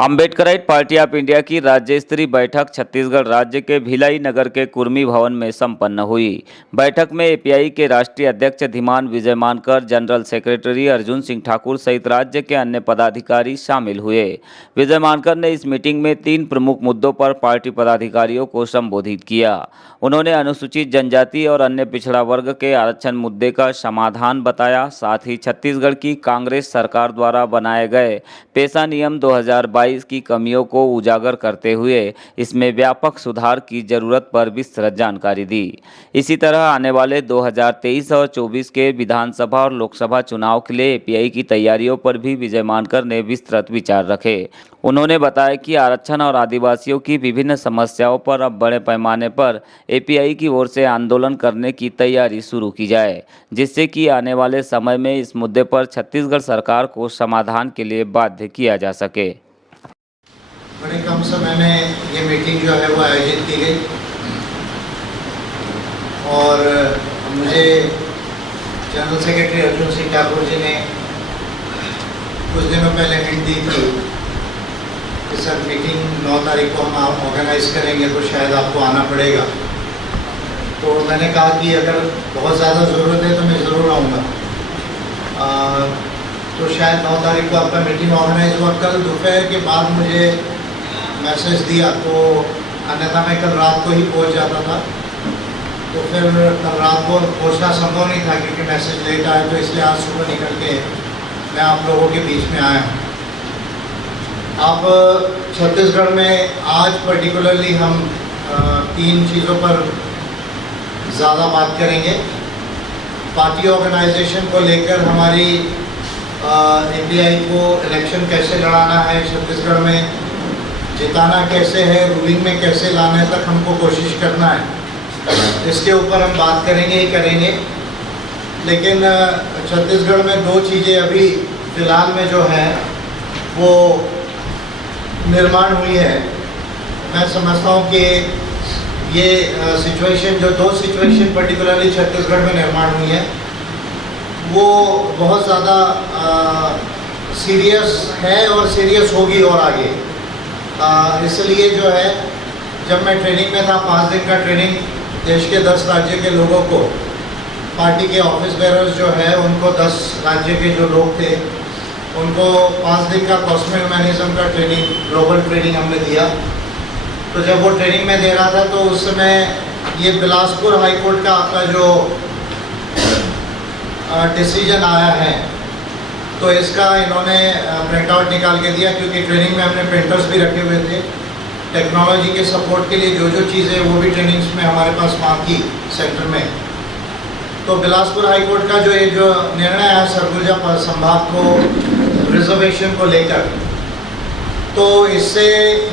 Ambedkarite party of India की राज्य स्तरीय बैठक छत्तीसगढ़ राज्य के भिलाई नगर के कुर्मी भवन में संपन्न हुई। बैठक में एपीआई के राष्ट्रीय अध्यक्ष धीमान विजय मानकर, जनरल सेक्रेटरी अर्जुन सिंह ठाकुर सहित राज्य के अन्य पदाधिकारी शामिल हुए। विजय मानकर ने इस मीटिंग में 3 प्रमुख मुद्दों पर पार्टी पदाधिकारियों को संबोधित किया। उन्होंने अनुसूचित जनजाति और अन्य पिछड़ा वर्ग के आरक्षण मुद्दे का समाधान बताया। साथ ही छत्तीसगढ़ की कांग्रेस सरकार द्वारा बनाए गए पेशा नियम 2022 की कमियों को उजागर करते हुए इसमें व्यापक सुधार की जरूरत पर विस्तृत जानकारी दी। इसी तरह आने वाले 2023 और 24 के विधानसभा और लोकसभा चुनाव के लिए एपीआई की तैयारियों पर भी विजय मानकर ने विस्तृत विचार रखे। उन्होंने बताया कि आरक्षण और आदिवासियों की विभिन्न समस्याओं पर अब बड़े पैमाने पर एपीआई की ओर से आंदोलन करने की तैयारी शुरू की जाए, जिससे कि आने वाले समय में इस मुद्दे पर छत्तीसगढ़ सरकार को समाधान के लिए बाध्य किया जा सके। बड़े कम समय में ये मीटिंग जो है वो आयोजित की गई और मुझे जनरल सेक्रेटरी अर्जुन सिंह ठाकुर जी ने कुछ दिनों पहले हिंट दी थी कि सर मीटिंग 9 तारीख को हम ऑर्गेनाइज करेंगे तो शायद आपको आना पड़ेगा। तो मैंने कहा कि अगर बहुत ज़्यादा ज़रूरत है तो मैं ज़रूर आऊँगा। तो शायद 9 तारीख को आपका मीटिंग ऑर्गेनाइज हुआ। कल दोपहर के बाद मुझे मैसेज दिया, तो अन्यथा मैं कल रात को ही पहुंच जाता था। तो फिर कल रात को पहुंचना संभव नहीं था क्योंकि मैसेज लेट आया, तो इसलिए आज सुबह निकल के मैं आप लोगों के बीच में आया हूँ। आप छत्तीसगढ़ में आज पर्टिकुलरली हम 3 चीज़ों पर ज़्यादा बात करेंगे। पार्टी ऑर्गेनाइजेशन को लेकर हमारी एपीआई को इलेक्शन कैसे लड़ाना है, छत्तीसगढ़ में जिताना कैसे है, रूलिंग में कैसे लाने तक हमको कोशिश करना है, इसके ऊपर हम बात करेंगे ही करेंगे। लेकिन छत्तीसगढ़ में 2 चीज़ें अभी फ़िलहाल में जो है वो निर्माण हुई है। मैं समझता हूँ कि ये सिचुएशन जो 2 सिचुएशन पर्टिकुलरली छत्तीसगढ़ में निर्माण हुई है वो बहुत ज़्यादा सीरियस है और सीरियस होगी और आगे। इसलिए जो है जब मैं ट्रेनिंग में था, 5 दिन का ट्रेनिंग देश के 10 राज्य के लोगों को, पार्टी के ऑफिस बेरर्स जो है उनको 10 राज्य के जो लोग थे उनको 5 दिन का कॉस्मिक मैनेजम का ट्रेनिंग, ग्लोबल ट्रेनिंग हमने दिया। तो जब वो ट्रेनिंग में दे रहा था तो उस समय ये बिलासपुर हाई कोर्ट का आपका जो डिसीजन आया है तो इसका इन्होंने प्रिंट आउट निकाल के दिया, क्योंकि ट्रेनिंग में हमने प्रिंटर्स भी रखे हुए थे। टेक्नोलॉजी के सपोर्ट के लिए जो चीज़ें वो भी ट्रेनिंग्स में हमारे पास मांग की सेंटर में। तो बिलासपुर हाई कोर्ट का जो ये जो निर्णय है सरगुजा संभाग को रिजर्वेशन को लेकर, तो इससे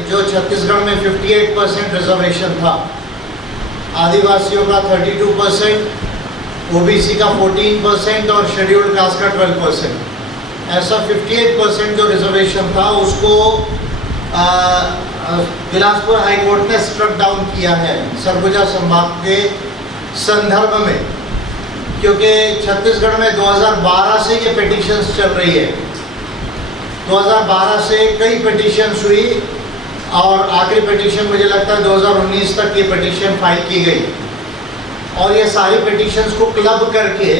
जो छत्तीसगढ़ में 58% रिजर्वेशन था, आदिवासियों का 32%, ओबीसी का 14% और शेड्यूल्ड कास्ट का 12%, ऐसा 58% जो रिजर्वेशन था उसको बिलासपुर हाई कोर्ट ने स्ट्रक डाउन किया है सरगुजा संभाग के संदर्भ में, क्योंकि छत्तीसगढ़ में 2012 से ये पिटिशंस चल रही है। 2012 से कई पिटिशंस हुई और आखिरी पिटिशन मुझे लगता है 2019 तक ये पिटिशन फाइल की गई और ये सारी पिटिशंस को क्लब करके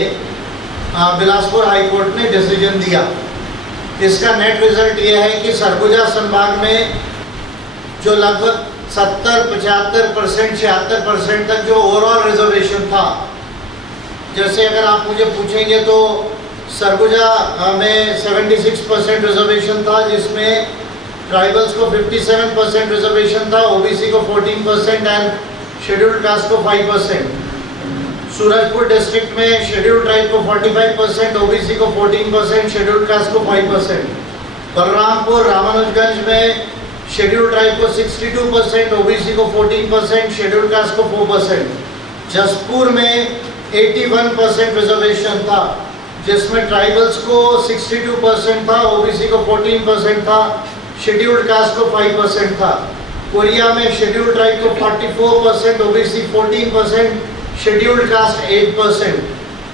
बिलासपुर हाई कोर्ट ने डिसीजन दिया। इसका नेट रिजल्ट ये है कि सरगुजा संभाग में जो लगभग 70-75%, 76% तक जो ओवरऑल रिजर्वेशन था, जैसे अगर आप मुझे पूछेंगे तो सरगुजा में 76% रिजर्वेशन था, जिसमें ट्राइबल्स को 57% रिजर्वेशन था, ओबीसी को 14% एंड शेड्यूल्ड कास्ट को 5%। सूरजपुर डिस्ट्रिक्ट में शेड्यूल्ड ट्राइब को 45%, ओबीसी को 14%, शेड्यूल्ड कास्ट को 5%। बलरामपुर रामानुजगंज में शेड्यूल्ड ट्राइब को 62%, ओबीसी को 14%, शेड्यूल्ड कास्ट को 4%। जसपुर में 81% रिजर्वेशन था, जिसमें ट्राइबल्स को 62% था, ओबीसी को 14% था, शेड्यूल्ड कास्ट को 5% था। कोरिया में शेड्यूल्ड ट्राइब को 44%, OBC 14%, scheduled caste 8%।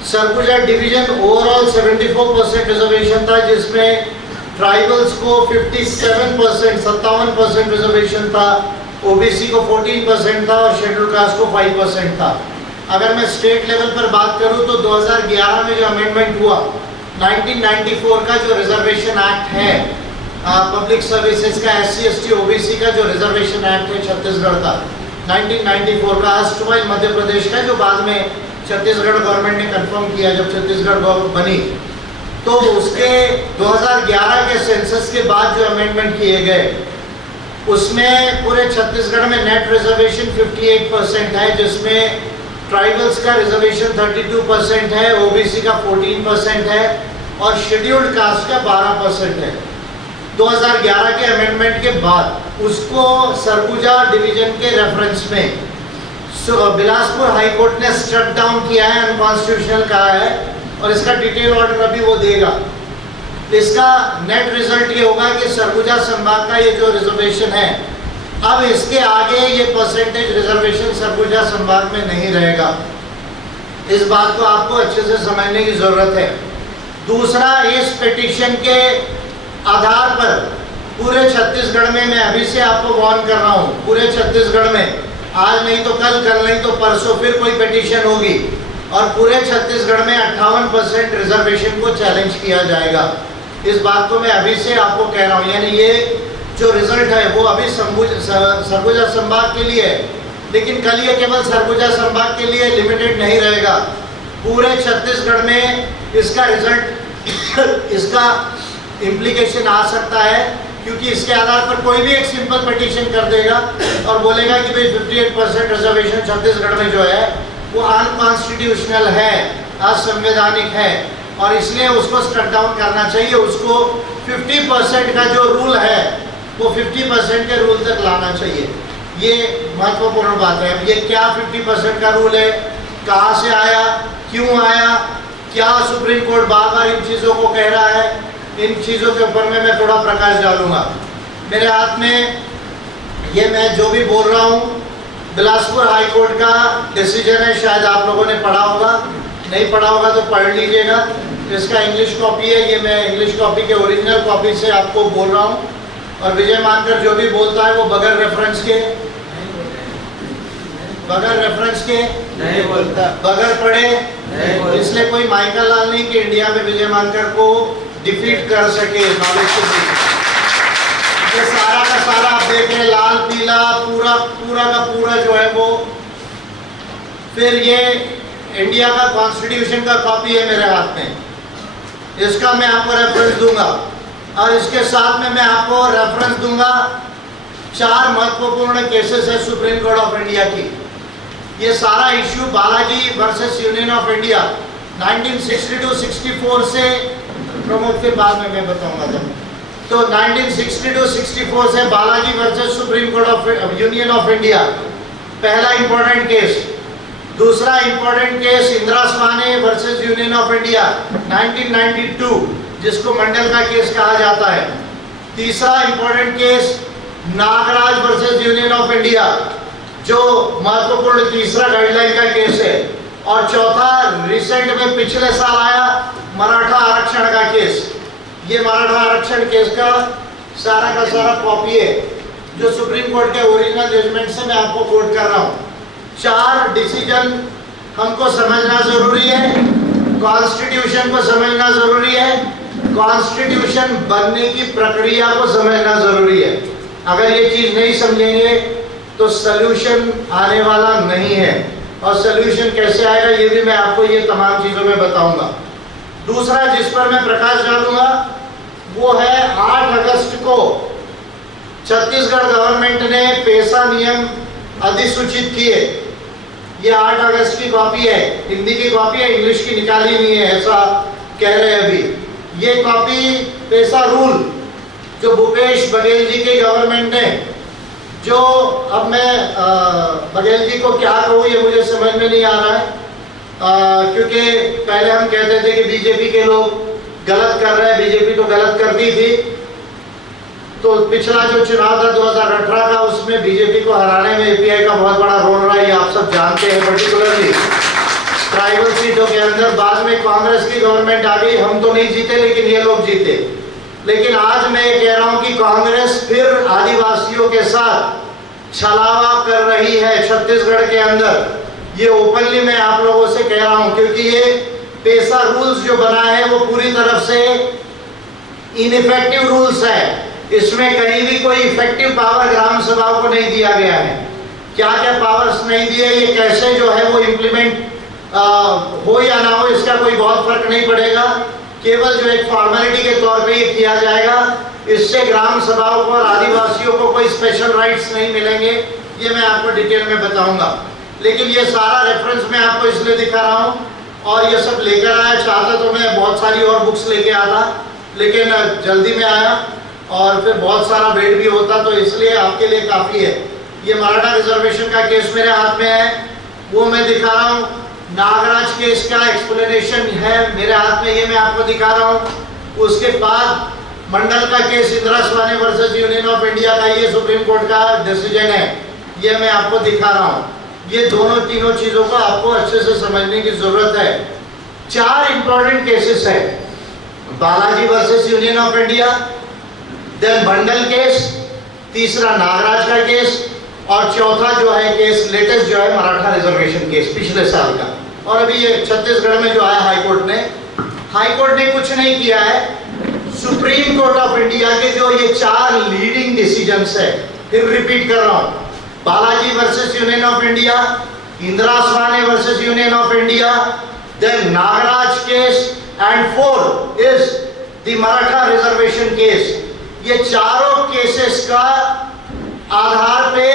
Surguja division overall 74% reservation था, जिसमें ट्राइबल्स को 57% रिजर्वेशन था, ओबीसी को 14% था और शेड्यूल कास्ट को 5% था। अगर मैं स्टेट लेवल पर बात करूं तो 2011 में जो अमेंडमेंट हुआ, 1994 का जो रिजर्वेशन एक्ट है पब्लिक सर्विसेज का, SC ST OBC का जो रिजर्वेशन एक्ट है छत्तीसगढ़ का 1994 का, अष्टवाइल मध्य प्रदेश का, जो बाद में छत्तीसगढ़ गवर्नमेंट ने कंफर्म किया जब छत्तीसगढ़ गवर्नमेंट बनी, तो उसके 2011 के सेंसस के बाद जो अमेंडमेंट किए गए उसमें पूरे छत्तीसगढ़ में नेट रिजर्वेशन 58% है, जिसमें ट्राइबल्स का रिजर्वेशन 32% है, ओबीसी का 14% है और शेड्यूल्ड कास्ट का 12% है। 2011 के अमेंडमेंट के बाद उसको सरगुजा डिवीजन के रेफरेंस में बिलासपुर हाई कोर्ट ने स्ट्रक डाउन किया है, अनकॉन्स्टिट्यूशनल कहा है और इसका डिटेल ऑर्डर अभी वो देगा। इसका नेट रिजल्ट ये होगा कि सरगुजा संभाग का ये जो रिजर्वेशन है, अब इसके आगे ये परसेंटेज रिजर्वेशन सरगुजा संभाग में नहीं रहेगा। इस बात को आपको अच्छे से समझने की जरूरत है। दूसरा, इस पिटीशन के आधार पर पूरे छत्तीसगढ़ में, मैं अभी से आपको वार्न कर रहा हूँ, पूरे छत्तीसगढ़ में आज नहीं तो कल, कल नहीं तो परसों फिर कोई पिटीशन होगी और पूरे छत्तीसगढ़ में 58% रिजर्वेशन को चैलेंज किया जाएगा। इस बात को मैं अभी से आपको कह रहा हूँ। यानी ये जो रिजल्ट है वो अभी सरगुजा संभाग के लिए है, लेकिन कल ये केवल सरगुजा संभाग के लिए लिमिटेड नहीं रहेगा। पूरे छत्तीसगढ़ में इसका रिजल्ट इसका इम्प्लीकेशन आ सकता है, क्योंकि इसके आधार पर कोई भी एक सिंपल पिटीशन कर देगा और बोलेगा कि भाई 58% रिजर्वेशन छत्तीसगढ़ में जो है वो अनकॉन्स्टिट्यूशनल है, असंवैधानिक है और इसलिए उसको स्ट्रक डाउन करना चाहिए। उसको 50% का जो रूल है वो 50% के रूल तक लाना चाहिए। ये महत्वपूर्ण बात है। ये क्या 50% का रूल है, कहाँ से आया, क्यों आया, क्या सुप्रीम कोर्ट बार बार इन चीज़ों को कह रहा है, इन चीज़ों के ऊपर में मैं थोड़ा प्रकाश डालूंगा। मेरे हाथ में ये मैं जो भी बोल रहा हूँ बिलासपुर हाई कोर्ट का डिसीजन है, शायद आप लोगों ने पढ़ा होगा, नहीं पढ़ा होगा तो पढ़ लीजिएगा। इसका इंग्लिश कॉपी है, ये मैं इंग्लिश कॉपी के ओरिजिनल कॉपी से आपको बोल रहा हूँ और विजय मानकर जो भी बोलता है वो बगैर रेफरेंस के नहीं बोलता, बगैर पढ़े, इसलिए कोई माइकल लाल नहीं कि इंडिया में विजय मानकर को डिफीट कर सके नॉलेज से। ये सारा का सारा आप देखें, लाल पीला पूरा का पूरा जो है वो, फिर ये इंडिया का कॉन्स्टिट्यूशन का कॉपी है मेरे हाथ में, इसका मैं आपको रेफरेंस दूंगा और इसके साथ में मैं आपको रेफरेंस दूंगा 4 महत्वपूर्ण केसेस है सुप्रीम कोर्ट ऑफ इंडिया की। ये सारा issue Balaji versus union of India 1962-64 से, प्रमोद फिर बाद में मैं बताऊंगा जब, तो 1962-64 से Balaji versus supreme court of union of India पहला इंपॉर्टेंट केस। दूसरा important case Indira Sawhney versus union of India 1992, जिसको मंडल का केस कहा जाता है। तीसरा important case Nagaraj versus union of India, जो महत्वपूर्ण तीसरा गाइडलाइन का केस है। और चौथा रिसेंट में पिछले साल आया मराठा आरक्षण का केस। ये मराठा आरक्षण केस का सारा कॉपी है जो सुप्रीम कोर्ट के ओरिजिनल जजमेंट से मैं आपको कोट कर रहा हूँ। 4 डिसीजन हमको समझना जरूरी है, कॉन्स्टिट्यूशन को समझना जरूरी है, कॉन्स्टिट्यूशन बनने की प्रक्रिया को समझना जरूरी है। अगर ये चीज नहीं समझेंगे तो सल्यूशन आने वाला नहीं है, और सल्यूशन कैसे आएगा ये भी मैं आपको ये तमाम चीजों में बताऊंगा। दूसरा जिस पर मैं प्रकाश डालूंगा वो है 8 अगस्त को छत्तीसगढ़ गवर्नमेंट ने पेशा नियम अधिसूचित किए। ये 8 अगस्त की कॉपी है, हिंदी की कॉपी है, इंग्लिश की निकाली नहीं है ऐसा कह रहे हैं अभी। ये कॉपी पेशा रूल जो भूपेश बघेल जी के गवर्नमेंट ने, जो अब मैं बघेल जी को क्या कहूँ ये मुझे समझ में नहीं आ रहा है, क्योंकि पहले हम कहते थे कि बीजेपी के लोग गलत कर रहे हैं, बीजेपी तो गलत करती थी। तो पिछला जो चुनाव था 2018 का, उसमें बीजेपी को हराने में एपीआई का बहुत बड़ा रोल रहा है, ये आप सब जानते हैं। पर्टिकुलरली ट्राइबल सीटों के अंदर बाद में कांग्रेस की गवर्नमेंट आ गई, हम तो नहीं जीते लेकिन ये लोग जीते। लेकिन आज मैं ये कह रहा हूं कि कांग्रेस फिर आदिवासियों के साथ छलावा कर रही है छत्तीसगढ़ के अंदर। ये ओपनली मैं आप लोगों से कह रहा हूं, क्योंकि ये पेशा रूल्स जो बना है वो पूरी तरफ से इनइफेक्टिव रूल्स है। इसमें कहीं भी कोई इफेक्टिव पावर ग्राम सभाओं को नहीं दिया गया है। क्या क्या पावर्स नहीं दिए, ये कैसे जो है वो इम्प्लीमेंट हो या ना हो, इसका कोई बहुत फर्क नहीं पड़ेगा। केवल जो एक फॉर्मेलिटी के तौर पे ये किया जाएगा। इससे ग्राम सभाओं को और आदिवासियों को कोई स्पेशल राइट्स नहीं मिलेंगे, ये मैं आपको डिटेल में बताऊंगा। लेकिन ये सारा रेफरेंस मैं आपको इसलिए दिखा रहा हूँ, और ये सब लेकर आया। चाहता तो मैं बहुत सारी और बुक्स लेके आता, लेकिन जल्दी में आया और फिर बहुत सारा वेट भी होता, तो इसलिए आपके लिए काफ़ी है। ये मराठा रिजर्वेशन का केस मेरे हाथ में है, वो मैं दिखा रहा हूँ। नागराज केस का एक्सप्लेनेशन है मेरे हाथ में, ये मैं आपको दिखा रहा हूँ। उसके बाद मंडल का case Indira Swamy versus union of India का, ये सुप्रीम कोर्ट का डिसीजन है, ये मैं आपको दिखा रहा हूँ। ये दोनों तीनों चीज़ों को आपको अच्छे से समझने की जरूरत है। 4 इंपॉर्टेंट केसेस है, Balaji versus union of India, then Mandal case, तीसरा नागराज का केस, और चौथा जो है केस लेटेस्ट जो है मराठा रिजर्वेशन केस पिछले साल का। और अभी ये छत्तीसगढ़ में जो आया हाईकोर्ट ने कुछ नहीं किया है। सुप्रीम कोर्ट ऑफ इंडिया के जो ये 4 लीडिंग डिसीजंस है, फिर रिपीट कर रहा हूं, Balaji versus union of India, Indira Swamy versus union of India, then Nagaraj case, and 4 is the Maratha reservation case. ये चारों केसेस का आधार पे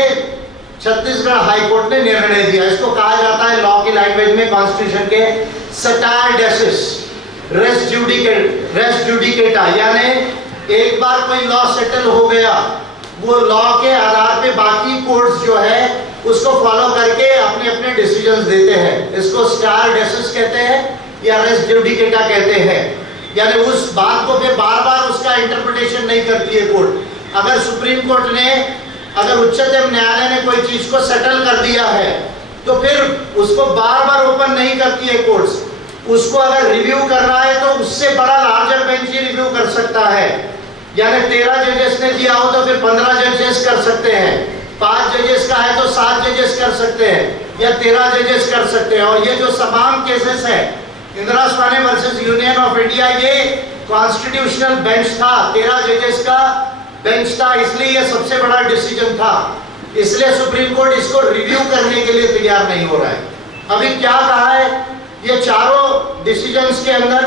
छत्तीसगढ़ हाईकोर्ट ने निर्णय दिया। इसको कहा जाता है लॉ की लैंग्वेज में, कॉन्स्टिट्यूशन के सटायर डेसिस रेस जुडिकेटा, यानी एक बार कोई लॉ सेटल हो गया, वो लॉ के आधार पे बाकी कोर्ट्स जो है उसको फॉलो करके अपने अपने डिसीजंस देते हैं। इसको स्टार डेसिस कहते हैं या रेस जुडिकेटा कहते हैं, यानी उस बात को फिर बार बार उसका इंटरप्रिटेशन नहीं करती है कोर्ट। अगर सुप्रीम कोर्ट ने, अगर उच्चतम न्यायालय ने कोई चीज को सेटल कर दिया है, तो फिर उसको बार बार ओपन नहीं करती है कोर्ट्स। उसको अगर रिव्यू करना है तो उससे बड़ा लार्जर बेंच ही रिव्यू कर सकता है। यानी 13 जजेस ने दिया हो तो फिर 15 जजेस कर सकते हैं, 5 जजेस का है तो 7 जजेस कर सकते हैं, या 13 जजेस कर सकते हैं। और ये जो तमाम केसेस है, Indira Swamy versus union of India, ये कॉन्स्टिट्यूशनल बेंच था, 13 जजेस का बेंच था, इसलिए ये सबसे बड़ा डिसीजन था। इसलिए सुप्रीम कोर्ट इसको रिव्यू करने के लिए तैयार नहीं हो रहा है। अभी क्या कहा है, ये चारों डिसीजंस के अंदर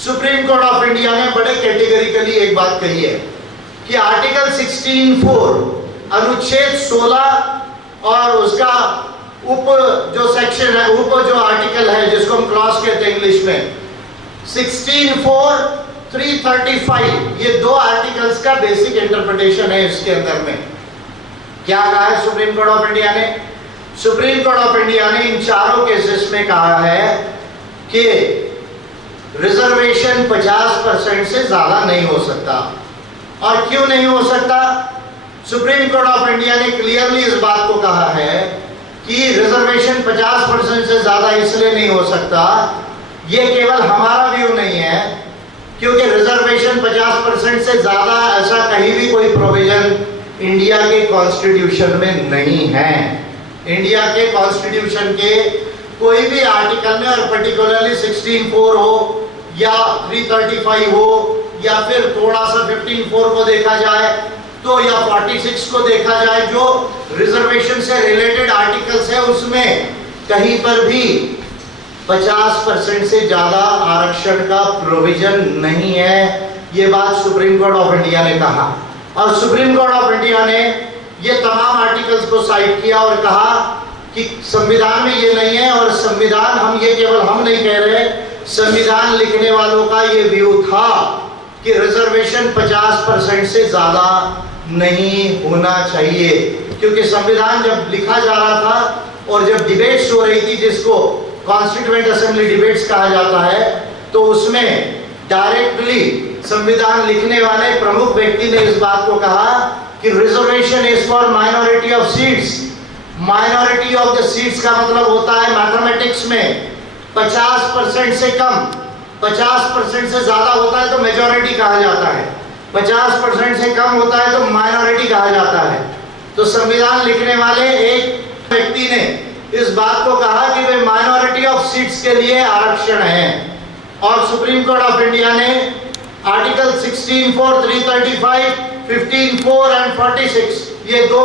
सुप्रीम कोर्ट ऑफ इंडिया ने बड़े कैटेगरिकली एक बात कही है कि आर्टिकल 16(4) अनुच्छेद 16 और उसका उप जो सेक्शन है, उप जो आर्टिकल है जिसको हम क्लॉज कहते हैं इंग्लिश में, 16(4), 335, ये 2 आर्टिकल्स का बेसिक इंटरप्रिटेशन है। इसके अंदर में क्या कहा है सुप्रीम कोर्ट ऑफ इंडिया ने? सुप्रीम कोर्ट ऑफ इंडिया ने इन चारों केसेस में कहा है कि रिजर्वेशन 50% से ज्यादा नहीं हो सकता। और क्यों नहीं हो सकता? सुप्रीम कोर्ट ऑफ इंडिया ने क्लियरली इस बात को कहा है कि रिजर्वेशन 50% से ज्यादा इसलिए नहीं हो सकता, ये केवल हमारा व्यू नहीं है, क्योंकि रिजर्वेशन 50% से ज्यादा ऐसा कहीं भी कोई प्रोविजन इंडिया के कॉन्स्टिट्यूशन में नहीं है। इंडिया के कॉन्स्टिट्यूशन के कोई भी आर्टिकल में, और पर्टिकुलरली 16(4) हो या 335 हो, या फिर थोड़ा सा 15(4) को देखा जाए तो, या 46 को देखा जाए, जो रिजर्वेशन से रिलेटेड आर्टिकल्स है, उसमें कहीं पर भी 50% से ज्यादा आरक्षण का प्रोविजन नहीं है। ये बात सुप्रीम कोर्ट ऑफ इंडिया ने कहा, और सुप्रीम कोर्ट ऑफ इंडिया ने ये तमाम आर्टिकल्स को साइट किया और कहा कि संविधान में ये नहीं है। और संविधान, हम ये केवल हम नहीं कह रहे, संविधान लिखने वालों का ये व्यू था कि रिजर्वेशन 50% से ज्यादा नहीं होना चाहिए। क्योंकि संविधान जब लिखा जा रहा था और जब डिबेट्स हो रही थी, जिसको कॉन्स्टिट्यूएंट असेंबली डिबेट्स कहा जाता है, तो उसमें डायरेक्टली संविधान लिखने वाले प्रमुख व्यक्ति ने इस बात को कहा कि reservation is for minority of seats. Minority of the seats का मतलब होता है मैथमेटिक्स में 50% से कम, 50% से ज्यादा होता है तो मेजॉरिटी कहा जाता है, 50% से कम होता है तो माइनॉरिटी कहा जाता है। तो संविधान लिखने वाले एक व्यक्ति ने इस बात को कहा कि वे माइनॉरिटी ऑफ सीट्स के लिए आरक्षण है, और सुप्रीम कोर्ट ऑफ इंडिया ने आर्टिकल 16(4), 335, 15(4) एंड 46, ये दो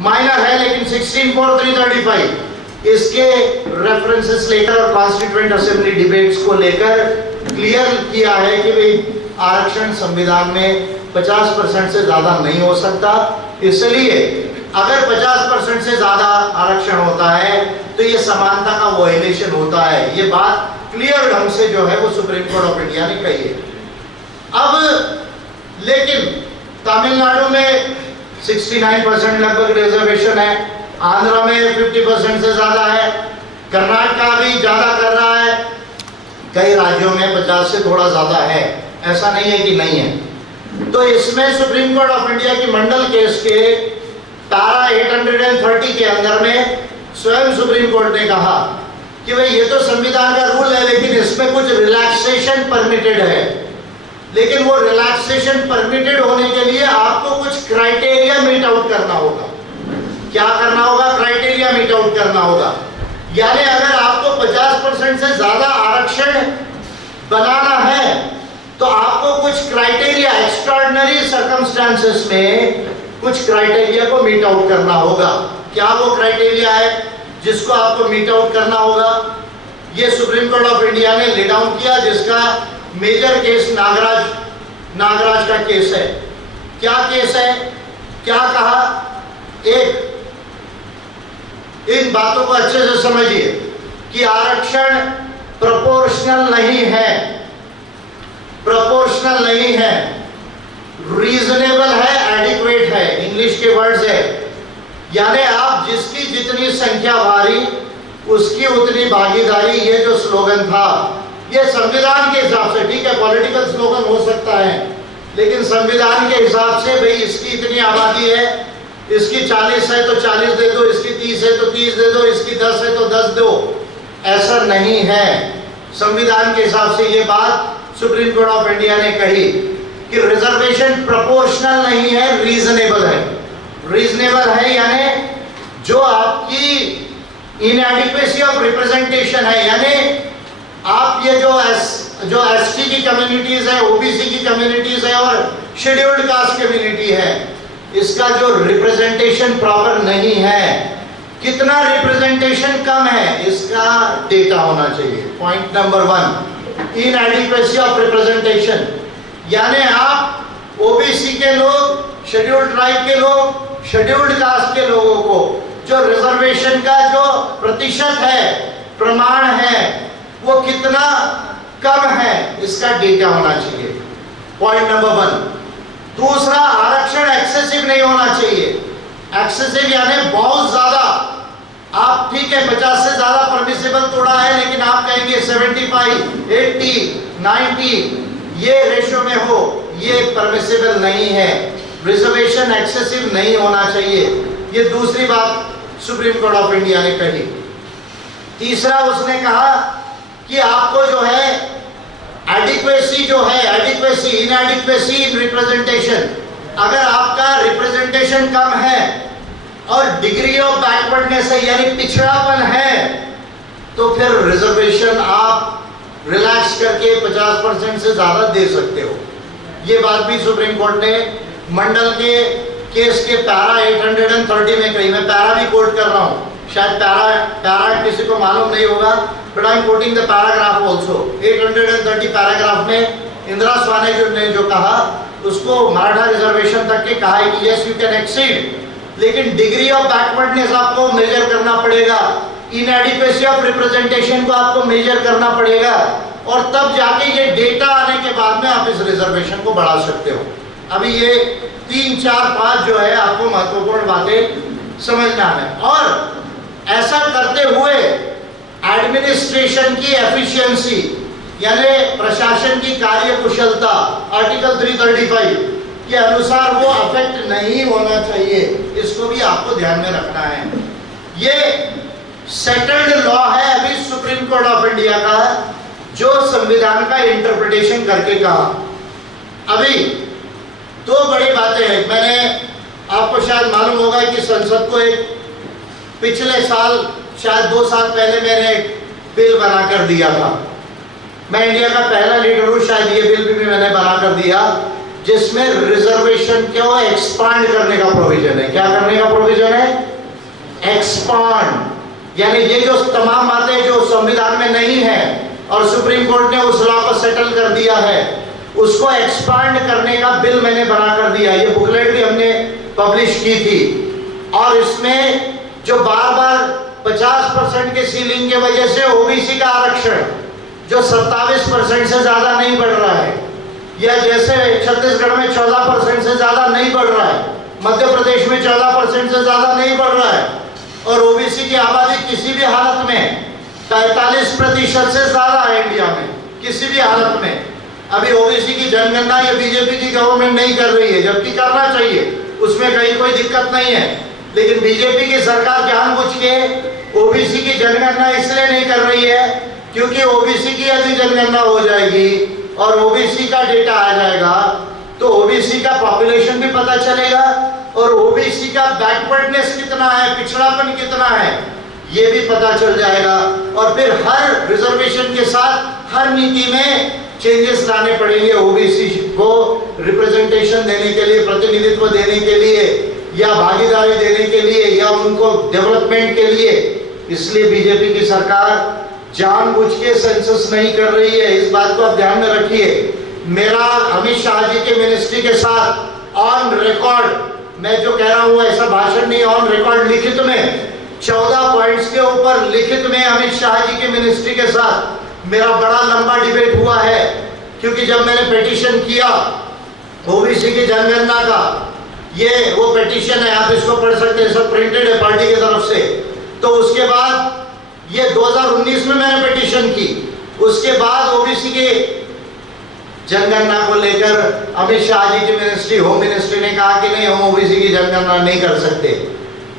माइनर है लेकिन 16(4), 335 इसके रेफरेंसेस लेकर और कॉन्स्टिट्यूएंट असेंबली डिबेट्स को लेकर क्लियर किया है कि भाई आरक्षण संविधान में 50% से ज्यादा नहीं हो सकता। इसलिए अगर 50% से ज्यादा आरक्षण होता है तो ये समानता का वायलेशन होता है। ये बात क्लियर ढंग से जो है वो सुप्रीम कोर्ट ऑफ इंडिया ने कही है। अब लेकिन तमिलनाडु में 69% लगभग रिजर्वेशन है, आंध्र में 50% से ज्यादा है, कर्नाटक भी ज्यादा कर रहा है, कई राज्यों में 50 से थोड़ा ज्यादा है, ऐसा नहीं है कि नहीं है। तो इसमें सुप्रीम कोर्ट ऑफ इंडिया की मंडल केस के धारा 830 के अंदर में स्वयं सुप्रीम कोर्ट ने कहा कि भाई ये तो संविधान का रूल है लेकिन इसमें कुछ रिलैक्सेशन परमिटेड है, लेकिन वो रिलैक्सेशन परमिटेड होने के लिए आपको कुछ क्राइटेरिया मीट आउट करना होगा। क्या करना होगा? क्राइटेरिया मीट आउट करना होगा। यानी अगर आपको 50% से ज्यादा आरक्षण बनाना है तो आपको कुछ क्राइटेरिया, एक्स्ट्राऑर्डिनरी सर्कमस्टेंसेस में कुछ क्राइटेरिया को मीट आउट करना होगा। क्या वो क्राइटेरिया है जिसको आपको मीट आउट करना होगा? ये सुप्रीम कोर्ट ऑफ इंडिया ने ले डाउन किया, जिसका मेजर केस नागराज का केस है। क्या केस है? क्या कहा? एक, इन बातों को अच्छे से समझिए कि आरक्षण प्रोपोर्शनल नहीं है, प्रोपोर्शनल नहीं है, रीजनेबल है, एडिक्वेट है, इंग्लिश के वर्ड्स है। यानी आप जिसकी जितनी संख्या भारी उसकी उतनी भागीदारी, ये जो स्लोगन था ये संविधान के हिसाब से, ठीक है पॉलिटिकल स्लोगन हो सकता है लेकिन संविधान के हिसाब से भाई इसकी इतनी आबादी है, इसकी 40 है तो 40 दे दो, इसकी 30 है तो 30 दे दो, इसकी 10 है तो 10 दो, ऐसा नहीं है। संविधान के हिसाब से ये बात सुप्रीम कोर्ट ऑफ इंडिया ने कही कि रिजर्वेशन प्रोपोर्शनल नहीं है, रीजनेबल है। रीजनेबल है यानी जो आपकी इनएडिक्वेसी ऑफ रिप्रेजेंटेशन है, यानी आप ये जो एसटी की कम्युनिटीज है, ओबीसी की कम्युनिटीज है और शेड्यूल्ड कास्ट कम्युनिटी है, इसका जो रिप्रेजेंटेशन प्रॉपर नहीं है, कितना रिप्रेजेंटेशन कम है, इसका डेटा होना चाहिए। Point number 1, inadequacy of representation, यानी आप ओबीसी के लोग, शेड्यूल्ड ट्राइब के लोग, शेड्यूल्ड कास्ट के लोगों को जो रिजर्वेशन का जो प्रतिशत है, प्रमाण है, वो कितना कम है, इसका डेटा होना चाहिए। Point number 1। दूसरा, आरक्षण एक्सेसिव नहीं होना चाहिए। एक्सेसिव यानी बहुत ज्यादा, आप ठीक है 50 से ज्यादा परमिसिबल थोड़ा है लेकिन आप कहेंगे 75, 80, 90 ये रेशो में हो, ये परमिसिबल नहीं है। रिजर्वेशन एक्सेसिव नहीं होना चाहिए। ये दूसरी बात सुप्रीम कोर्ट ऑफ इंडिया ने कही। तीसरा, उसने कहा कि आपको जो है एडिक्वेसी जो है, एडिक्वेसी, इनएडिक्वेसी इन रिप्रेजेंटेशन, अगर आपका रिप्रेजेंटेशन कम है और डिग्री ऑफ बैकवर्डनेस है यानी पिछड़ापन है, तो फिर रिजर्वेशन आप रिलैक्स करके 50% से ज्यादा दे सकते हो। ये बात भी सुप्रीम कोर्ट ने मंडल के केस के पैरा 830 में कही। मैं पैरा भी कोट कर रहा हूँ, शायद पैरा किसी को मालूम नहीं होगा, but I am quoting the paragraph also. 830 paragraph में इंदिरा स्वाने ने जो कहा उसको मराठा रिजर्वेशन तक के कहा है कि यस यू कैन एक्सीड, लेकिन डिग्री ऑफ बैकवर्डनेस आपको मेजर करना पड़ेगा, इनएडिक्वेसी ऑफ रिप्रेजेंटेशन को आपको मेजर करना पड़ेगा, और तब जाके ये डेटा आने के बाद में आप इस रिजर्वेशन को बढ़ा सकते हो। अभी ये 3, 4, 5 जो है आपको महत्वपूर्ण बातें समझना है। और ऐसा करते हुए एडमिनिस्ट्रेशन की एफिशिएंसी यानी प्रशासन की कार्य कुशलता आर्टिकल 335 के अनुसार वो अफेक्ट नहीं होना चाहिए, इसको भी आपको ध्यान में रखना है। ये सेटल्ड लॉ है अभी सुप्रीम कोर्ट ऑफ इंडिया का, जो संविधान का इंटरप्रिटेशन करके कहा। अभी दो बड़ी बातें हैं। मैंने आपको शायद मालूम होगा कि संसद को एक पिछले साल शायद 2 साल पहले मैंने एक बिल बना कर दिया था। मैं इंडिया का पहला लीडर हूँ, शायद ये बिल भी मैंने बना कर दिया, जिसमें रिजर्वेशन को एक्सपांड करने का प्रोविजन है। क्या करने का प्रोविजन है? एक्सपांड, यानी ये जो तमाम बातें जो संविधान में नहीं है और सुप्रीम कोर्ट ने उस लॉ को सेटल कर दिया है, उसको एक्सपांड करने का बिल मैंने बना कर दिया। ये बुकलेट भी हमने पब्लिश की थी। और इसमें जो बार बार 50% के सीलिंग की वजह से ओबीसी का आरक्षण जो 27% से ज्यादा नहीं बढ़ रहा है, या जैसे छत्तीसगढ़ में 14% से ज्यादा नहीं बढ़ रहा है, मध्य प्रदेश में 14% से ज्यादा नहीं बढ़ रहा है, और ओबीसी की आबादी किसी भी हालत में 43% से ज्यादा है इंडिया में, किसी भी हालत में। अभी ओबीसी की जनगणना ये बीजेपी की गवर्नमेंट नहीं कर रही है, जबकि करना चाहिए, उसमें कहीं कोई दिक्कत नहीं है। लेकिन बीजेपी की सरकार जानबूझ के ओबीसी की जनगणना इसलिए नहीं कर रही है क्योंकि ओबीसी की यदि जनगणना हो जाएगी और ओबीसी का डेटा आ जाएगा तो ओबीसी का पॉपुलेशन भी पता चलेगा और ओबीसी का बैकवर्डनेस कितना है, पिछड़ापन कितना है, ये भी पता चल जाएगा। और फिर हर रिजर्वेशन के साथ हर नीति में चेंजेस लाने पड़ेंगे ओबीसी को रिप्रेजेंटेशन देने के लिए, प्रतिनिधित्व देने के लिए, या भागीदारी देने के लिए, या उनको डेवलपमेंट के लिए। इसलिए बीजेपी की सरकार जानबूझ के सेंसस नहीं कर रही है, इस बात को आप ध्यान में रखिए। मेरा अमित शाह जी के मिनिस्ट्री के साथ ऑन रिकॉर्ड मैं जो कह रहा हूँ ऐसा भाषण नहीं, ऑन रिकॉर्ड लिखित में 14 पॉइंट्स के ऊपर लिखित में अमित शाह जी के मिनिस्ट्री के साथ मेरा बड़ा लंबा डिबेट हुआ है। क्योंकि जब मैंने पिटीशन किया ओबीसी की जनगणना का, ये वो पिटीशन है, आप इसको पढ़ सकते हैं, सब प्रिंटेड है पार्टी की तरफ से। तो उसके बाद ये 2019 में मैंने पिटीशन की, उसके बाद ओबीसी के जनगणना को लेकर अमित शाह जी की मिनिस्ट्री, होम मिनिस्ट्री ने कहा कि नहीं, हम ओबीसी की जनगणना नहीं कर सकते।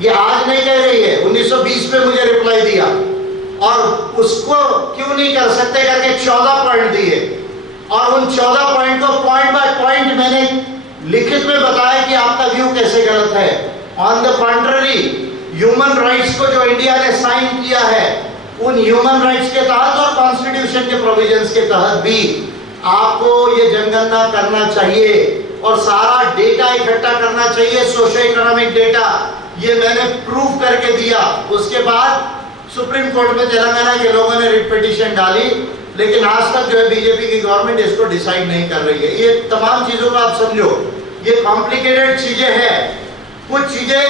ये आज नहीं कह रही है, 1920 में मुझे रिप्लाई दिया, और उसको क्यों नहीं कर सकते करके 14 पॉइंट दिए, और उन 14 पॉइंट को पॉइंट बाय पॉइंट मैंने लिखित में बताया कि आपका व्यू कैसे गलत है। On the contrary, human rights को जो इंडिया ने साइन किया है, उन ह्यूमन राइट्स के तहत और कॉन्स्टिट्यूशन के प्रोविजंस के तहत भी आपको ये जनगणना करना चाहिए और सारा डेटा इकट्ठा करना चाहिए, सोशो इकोनॉमिक डेटा। ये मैंने प्रूव करके दिया। उसके बाद सुप्रीम कोर्ट में तेलंगाना के लोगों ने रिट पिटीशन डाली, लेकिन आज तक जो है बीजेपी की गवर्नमेंट इसको डिसाइड नहीं कर रही है। ये तमाम चीजों को आप समझो, ये कॉम्प्लिकेटेड चीजें हैं। कुछ चीजें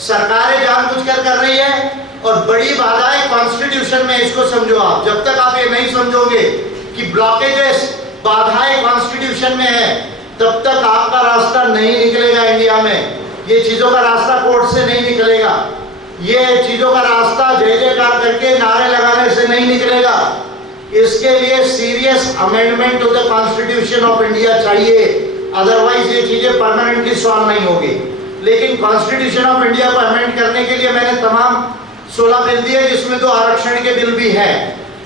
सरकारें जानबूझकर कर रही है और बड़ी बाधाएं कॉन्स्टिट्यूशन में, इसको समझो आप। जब तक आप ये नहीं समझोगे कि ब्लॉकेजेस, बाधाएं कॉन्स्टिट्यूशन में है, तब तक आपका रास्ता नहीं निकलेगा इंडिया में। ये चीजों का रास्ता कोर्ट से नहीं निकलेगा, ये चीजों का रास्ता जय जयकार करके नारे लगाने से नहीं निकलेगा। इसके लिए serious amendment to the constitution of India चाहिए, अदरवाइज ये चीजें परमानेंटली सॉल्व नहीं होगी। लेकिन कॉन्स्टिट्यूशन ऑफ इंडिया को अमेंड करने के लिए मैंने तमाम 16 बिल दिए, जिसमें 2 आरक्षण के बिल भी हैं।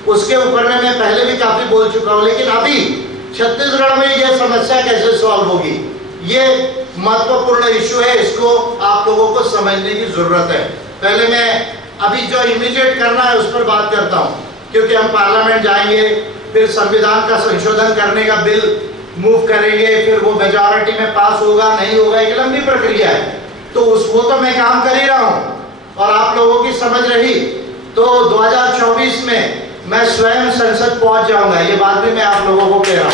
उसके ऊपर में मैं पहले भी काफी बोल चुका हूं। लेकिन अभी छत्तीसगढ़ में यह समस्या कैसे सॉल्व होगी, ये महत्वपूर्ण इशू है, इसको आप लोगों को समझने की जरूरत है। पहले मैं अभी जो इमीडिएट करना है उस पर बात करता हूं, क्योंकि हम पार्लियामेंट जाएंगे, फिर संविधान का संशोधन करने का बिल मूव करेंगे, फिर वो मेजॉरिटी में पास होगा नहीं होगा, एक लंबी प्रक्रिया है। तो वो तो मैं काम कर ही रहा हूं और आप लोगों की समझ रही तो 2024 में मैं स्वयं संसद पहुंच जाऊंगा। ये बात भी मैं आप लोगों को कह रहा हूं।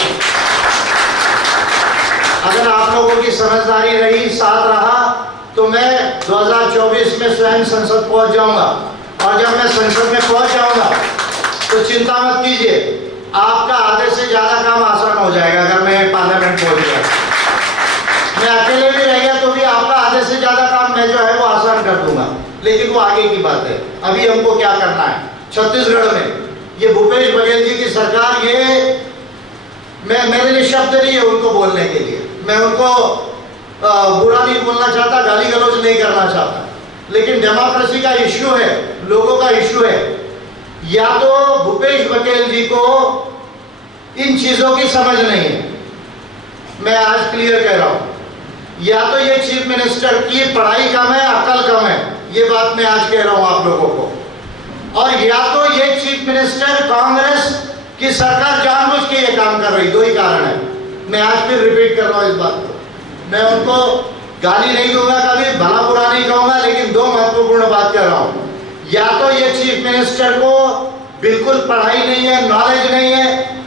अगर आप लोगों की समझदारी रही, साथ रहा, तो मैं 2024 में स्वयं संसद पहुंच जाऊंगा। और जब मैं संसद में पहुंच जाऊंगा तो चिंता मत कीजिए, आपका आधे से ज्यादा काम आसान हो जाएगा। अगर मैं पार्लियामेंट पहुंच गया, मैं अकेले भी रह गया तो भी आपका आधे से ज्यादा काम मैं जो है वो आसान कर दूंगा। लेकिन वो आगे की बात है। अभी हमको क्या करना है छत्तीसगढ़ में, ये भूपेश बघेल जी की सरकार, ये मेरे लिए शब्द नहीं है उनको बोलने के लिए। मैं उनको बुरा नहीं बोलना चाहता, गाली गलौज नहीं करना चाहता, लेकिन डेमोक्रेसी का इश्यू है, लोगों का इश्यू है। या तो भूपेश बघेल जी को इन चीजों की समझ नहीं है। मैं आज क्लियर कह रहा हूं, या तो ये चीफ मिनिस्टर की पढ़ाई कम है, अक्ल कम है, ये बात मैं आज कह रहा हूं आप लोगों को, और या तो ये चीफ मिनिस्टर कांग्रेस की सरकार जानबूझ के ये काम कर रही। दो ही कारण है। मैं आज फिर रिपीट कर रहा हूं इस बात को। मैं उनको गाली नहीं दूंगा, कभी भला बुरा नहीं कहूंगा, लेकिन दो महत्वपूर्ण बात कर रहा हूं। या तो ये चीफ मिनिस्टर को बिल्कुल पढ़ाई नहीं है, नॉलेज नहीं है,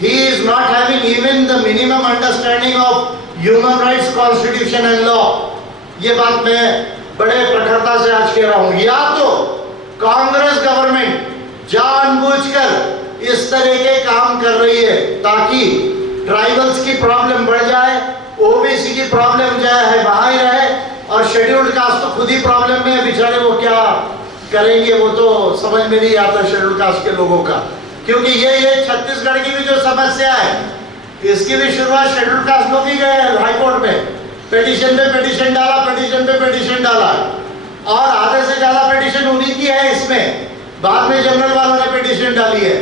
he is not having even the minimum understanding of human rights, constitution and law। ये बात मैं बड़े प्रखरता से आज कह रहा हूं। या तो कांग्रेस गवर्नमेंट जानबूझकर इस तरह के काम कर रही है ताकि ट्राइबल्स की प्रॉब्लम बढ़ जाए, ओबीसी की प्रॉब्लम जो है वहां ही रहे, और शेड्यूल्ड कास्ट तो खुद ही प्रॉब्लम में है, बेचारे वो क्या करेंगे वो तो समझ में नहीं आता शेड्यूल्ड कास्ट के लोगों का। क्योंकि ये छत्तीसगढ़ की भी जो समस्या है, इसकी भी शुरुआत शेड्यूल्ड कास्ट लोग ही गए हैं हाईकोर्ट में, पिटीशन पे पिटीशन डाला, पिटीशन पे पिटीशन डाला, और आधे से ज्यादा पिटीशन उन्हीं की है इसमें। बाद में जनरल वालों ने पिटीशन डाली है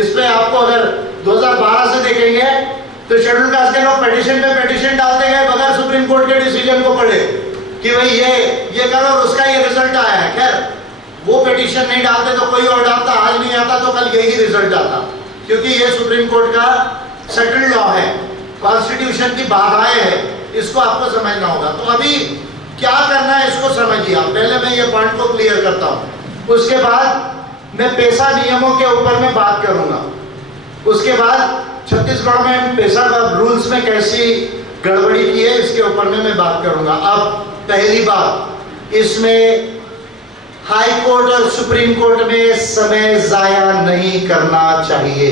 इस पे। आपको अगर 2012 से देखेंगे तो शेड्यूल कास्ट के लोग पिटीशन पे पिटीशन डालते गए बगैर सुप्रीम कोर्ट के डिसीजन को पढ़े कि भाई ये करो, और उसका ये रिजल्ट आया है। खैर वो पिटीशन नहीं डालते तो कोई और डालता, आज नहीं आता तो कल यही रिजल्ट आता, क्योंकि ये सुप्रीम कोर्ट का सेटल्ड लॉ है, कॉन्स्टिट्यूशन की बाधाएं है, इसको आपको समझना होगा। तो अभी क्या करना है इसको समझिए आप। पहले मैं ये पॉइंट को क्लियर करता हूं, उसके बाद मैं पेशा नियमों के ऊपर में बात करूंगा, उसके बाद छत्तीसगढ़ में पेशा रूल्स में कैसी गड़बड़ी की है इसके ऊपर में मैं बात करूंगा। अब पहली बात, इसमें हाई कोर्ट और सुप्रीम कोर्ट में समय जाया नहीं करना चाहिए।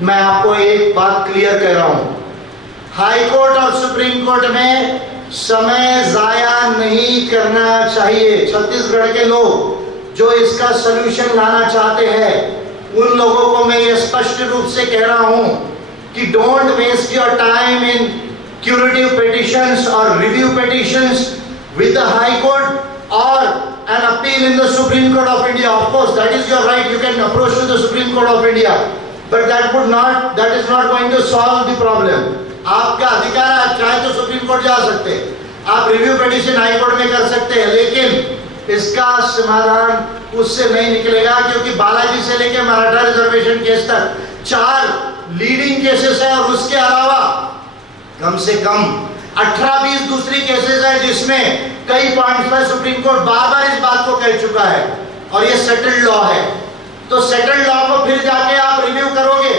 मैं आपको एक बात क्लियर कह रहा हूं, हाई कोर्ट और सुप्रीम कोर्ट में समय जाया नहीं करना चाहिए। छत्तीसगढ़ के लोग जो इसका सलूशन लाना चाहते हैं, उन लोगों को मैं ये स्पष्ट रूप से कह रहा हूं कि don't waste your time in curative petitions और review petitions with the high court or an appeal in the Supreme Court of India. Of course, that is your right. You can approach to the Supreme Court of India, but that is not going to solve the problem. आपका अधिकार है, आप चाहे तो supreme court जा सकते हैं, आप रिव्यू पिटिशन हाई कोर्ट में कर सकते हैं, लेकिन इसका समाधान उससे नहीं निकलेगा, क्योंकि बालाजी से लेकर मराठा रिजर्वेशन केस तक 4 लीडिंग केसेस है, और उसके अलावा कम से कम 18-20 दूसरी केसेस है जिसमें कई पॉइंट्स पर सुप्रीम कोर्ट बार-बार इस बात को कह चुका है, और ये सेटल्ड लॉ है। तो सेटल्ड लॉ को फिर जाके आप रिव्यू करोगे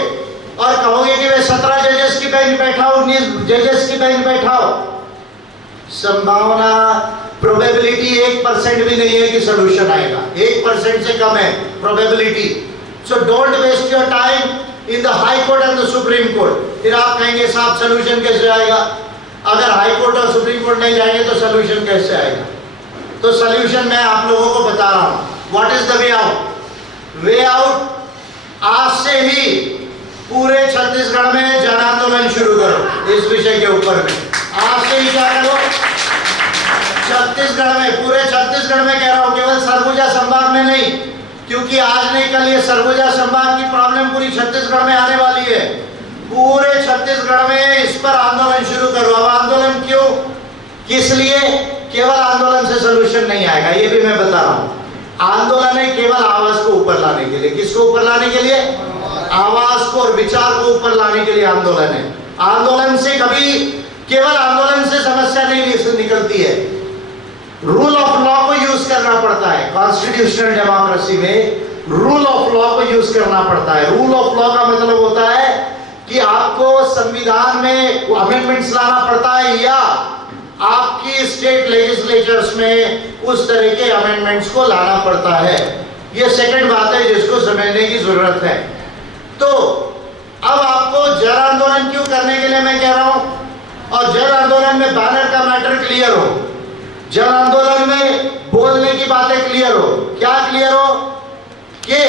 और कहोगे कि वे 17 जजेस की बेंच बैठाओ, 19 जजेस की बेंच बैठाओ, संभावना प्रोबेबिलिटी 1% भी नहीं है कि सॉल्यूशन आएगा। 1% से कम है probability. So don't waste your time in the high court and the supreme court. फिर आप कहेंगे साहब सॉल्यूशन कैसे आएगा? अगर हाई कोर्ट और सुप्रीम कोर्ट नहीं जाएंगे तो सॉल्यूशन कैसे आएगा? तो सॉल्यूशन मैं आप लोगों को बता रहा हूं। What is the way out? Way out, आज से ही पूरे छत्तीसगढ़ में जन आंदोलन शुरू करो इस विषय के ऊपर में। आज से ही क्या करो छत्तीसगढ़ में, पूरे छत्तीसगढ़ में कह रहा हूं, केवल सरगुजा संभाग में नहीं, क्योंकि आज नहीं कल ये सरगुजा संभाग की प्रॉब्लम पूरी छत्तीसगढ़ में आने वाली है। पूरे छत्तीसगढ़ में इस पर आंदोलन शुरू करो। अब आंदोलन क्यों, किस लिए? केवल आंदोलन से सलूशन नहीं आएगा, ये भी मैं बता रहा हूं। आंदोलन है केवल आवाज को ऊपर लाने के लिए। किसको ऊपर लाने के लिए? आवाज को और विचार को ऊपर लाने के लिए आंदोलन है। आंदोलन से कभी, केवल आंदोलन से समस्या नहीं निकलती है, रूल ऑफ लॉ को यूज करना पड़ता है। कॉन्स्टिट्यूशनल डेमोक्रेसी में रूल ऑफ लॉ को यूज करना पड़ता है। रूल ऑफ लॉ का मतलब होता है कि आपको संविधान में अमेंडमेंट्स लाना पड़ता है, या आपकी स्टेट लेजिस्लेचर्स में उस तरह के अमेंडमेंट्स को लाना पड़ता है। ये सेकंड बात है जिसको समझने की जरूरत है। तो अब आपको जन आंदोलन क्यों करने के लिए मैं कह रहा हूं, और जन आंदोलन में बैनर का मैटर क्लियर हो, जन आंदोलन में बोलने की बातें क्लियर हो। क्या क्लियर हो? कि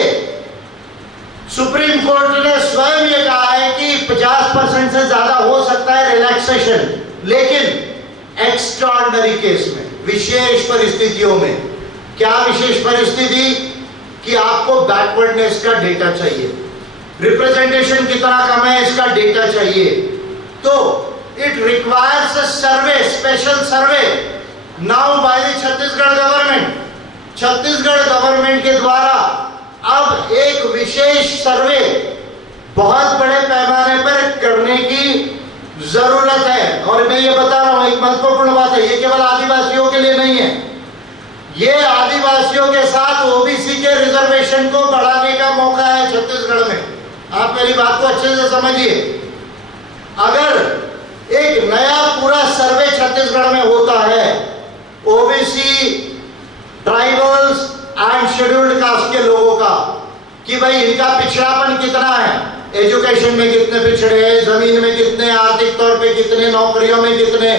सुप्रीम कोर्ट ने स्वयं ये कहा है कि 50% से ज्यादा हो सकता है रिलैक्सेशन, लेकिन एक्स्ट्राऑर्डिनरी केस में, विशेष परिस्थितियों में। क्या विशेष परिस्थिति? कि आपको बैकवर्डनेस का डेटा चाहिए, रिप्रेजेंटेशन कितना कम है इसका डेटा चाहिए। तो it requires a survey, special survey now by the Chhattisgarh government. Chhattisgarh government के द्वारा अब एक विशेष सर्वे बहुत बड़े पैमाने पर करने की जरूरत है। और मैं ये बता रहा हूं, एक महत्वपूर्ण बात है, ये केवल आदिवासियों के लिए नहीं है, ये आदिवासियों के साथ ओबीसी के रिजर्वेशन को बढ़ाने का मौका है छत्तीसगढ़ में। आप मेरी बात को अच्छे से समझिए। अगर एक नया पूरा सर्वे छत्तीसगढ़ में होता है OBC, tribals and scheduled caste के लोगों का, कि भाई इनका पिछड़ापन कितना है, एजुकेशन में कितने पिछड़े हैं, जमीन में कितने, आर्थिक तौर पे कितने, नौकरियों में कितने,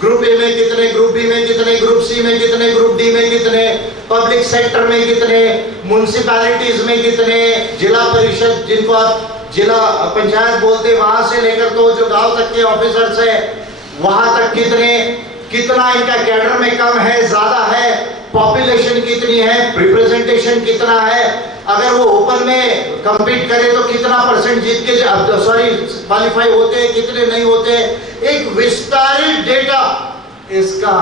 ग्रुप ए में कितने, ग्रुप बी में कितने, ग्रुप सी में कितने, ग्रुप डी में कितने, पब्लिक सेक्टर में कितने, म्युनिसिपैलिटीज में कितने, जिला परिषद जिनको आप जिला पंचायत बोलते वहां से लेकर तो जो गांव तक के ऑफिसर्स है वहां तक कितने, कितना इनका कैडर में कम है, ज्यादा है, पॉपुलेशन कितनी है, रिप्रेजेंटेशन कितना है, अगर वो ओपन में कंपीट करे तो कितना परसेंट जीत के क्वालिफाई होते हैं, कितने नहीं होते, एक विस्तारित डेटा, इसका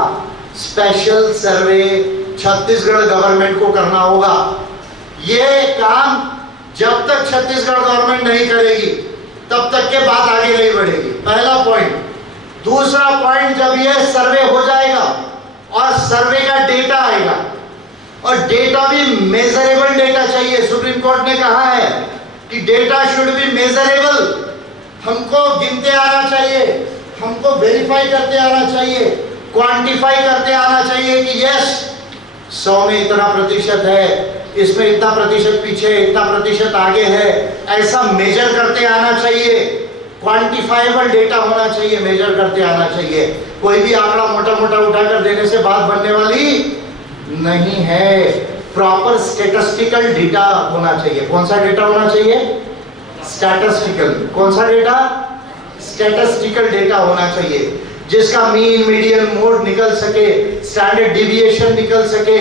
स्पेशल सर्वे छत्तीसगढ़ गवर्नमेंट को करना होगा। ये काम जब तक छत्तीसगढ़ गवर्नमेंट नहीं करेगी तब तक के बात आगे नहीं बढ़ेगी, पहला पॉइंट। दूसरा पॉइंट, जब ये सर्वे हो जाएगा और सर्वे का डेटा आएगा, और डेटा भी मेजरेबल डेटा चाहिए। सुप्रीम कोर्ट ने कहा है कि डेटा शुड बी मेजरेबल, हमको गिनते आना चाहिए, हमको वेरीफाई करते आना चाहिए, क्वांटिफाई करते आना चाहिए कि यस 100 में इतना प्रतिशत है, इसमें इतना प्रतिशत पीछे, इतना प्रतिशत आगे है, ऐसा मेजर करते आना चाहिए। क्वांटिफाइबल डेटा होना चाहिए, मेजर करते आना चाहिए। कोई भी आंकड़ा मोटा मोटा उठाकर देने से बात बनने वाली नहीं है। प्रॉपर स्टैटिस्टिकल डेटा होना चाहिए। कौन सा डेटा होना चाहिए? स्टैटिस्टिकल। कौन सा डेटा? स्टैटिस्टिकल डेटा होना चाहिए, जिसका मीन, मीडियन, मोड निकल सके, स्टैंडर्ड डिविएशन निकल सके।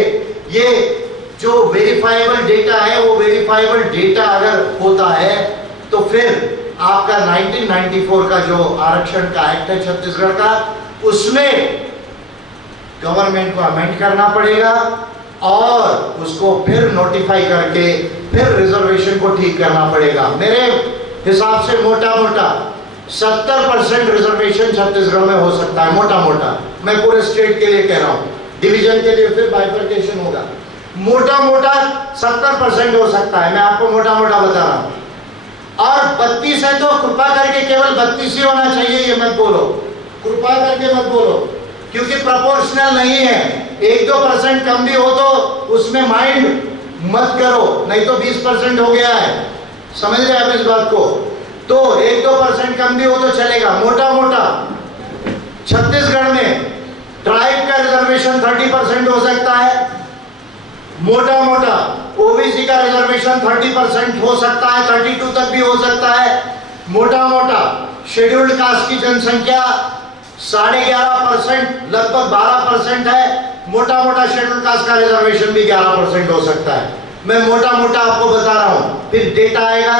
ये जो वेरीफाइबल डेटा है, वो वेरीफाइबल डेटा अगर होता है तो फिर आपका 1994 का जो आरक्षण का एक्ट है छत्तीसगढ़ का, उसमें गवर्नमेंट को अमेंड करना पड़ेगा और उसको फिर नोटिफाई करके फिर रिजर्वेशन को ठीक करना पड़ेगा। मेरे हिसाब से मोटा मोटा 70% रिजर्वेशन छत्तीसगढ़ में हो सकता है, मोटा मोटा। मैं पूरे स्टेट के लिए कह रहा हूँ, डिवीजन के लिए फिर बाइफर्केशन होगा। मोटा मोटा 70% हो सकता है, मैं आपको मोटा मोटा बता रहा हूँ। और 32 है तो कृपा करके केवल 32 ही होना चाहिए, ये मत बोलो, कृपा करके मत बोलो, क्योंकि प्रोपोर्शनल नहीं है। 1-2% कम भी हो तो उसमें माइंड मत करो, नहीं तो 20% हो गया है, समझ रहे आप इस बात को। तो 1-2% कम भी हो तो चलेगा। मोटा मोटा छत्तीसगढ़ में ट्राइब का रिजर्वेशन 30% हो सकता है, मोटा मोटा ओबीसी का रिजर्वेशन 30% हो सकता है, 32 तक भी हो सकता है। मोटा मोटा शेड्यूल्ड कास्ट की जनसंख्या 11.5%, लगभग 12% है। मोटा मोटा शेड्यूल्ड कास्ट का रिजर्वेशन भी 11% हो सकता है। मैं मोटा मोटा आपको बता रहा हूं, फिर डेटा आएगा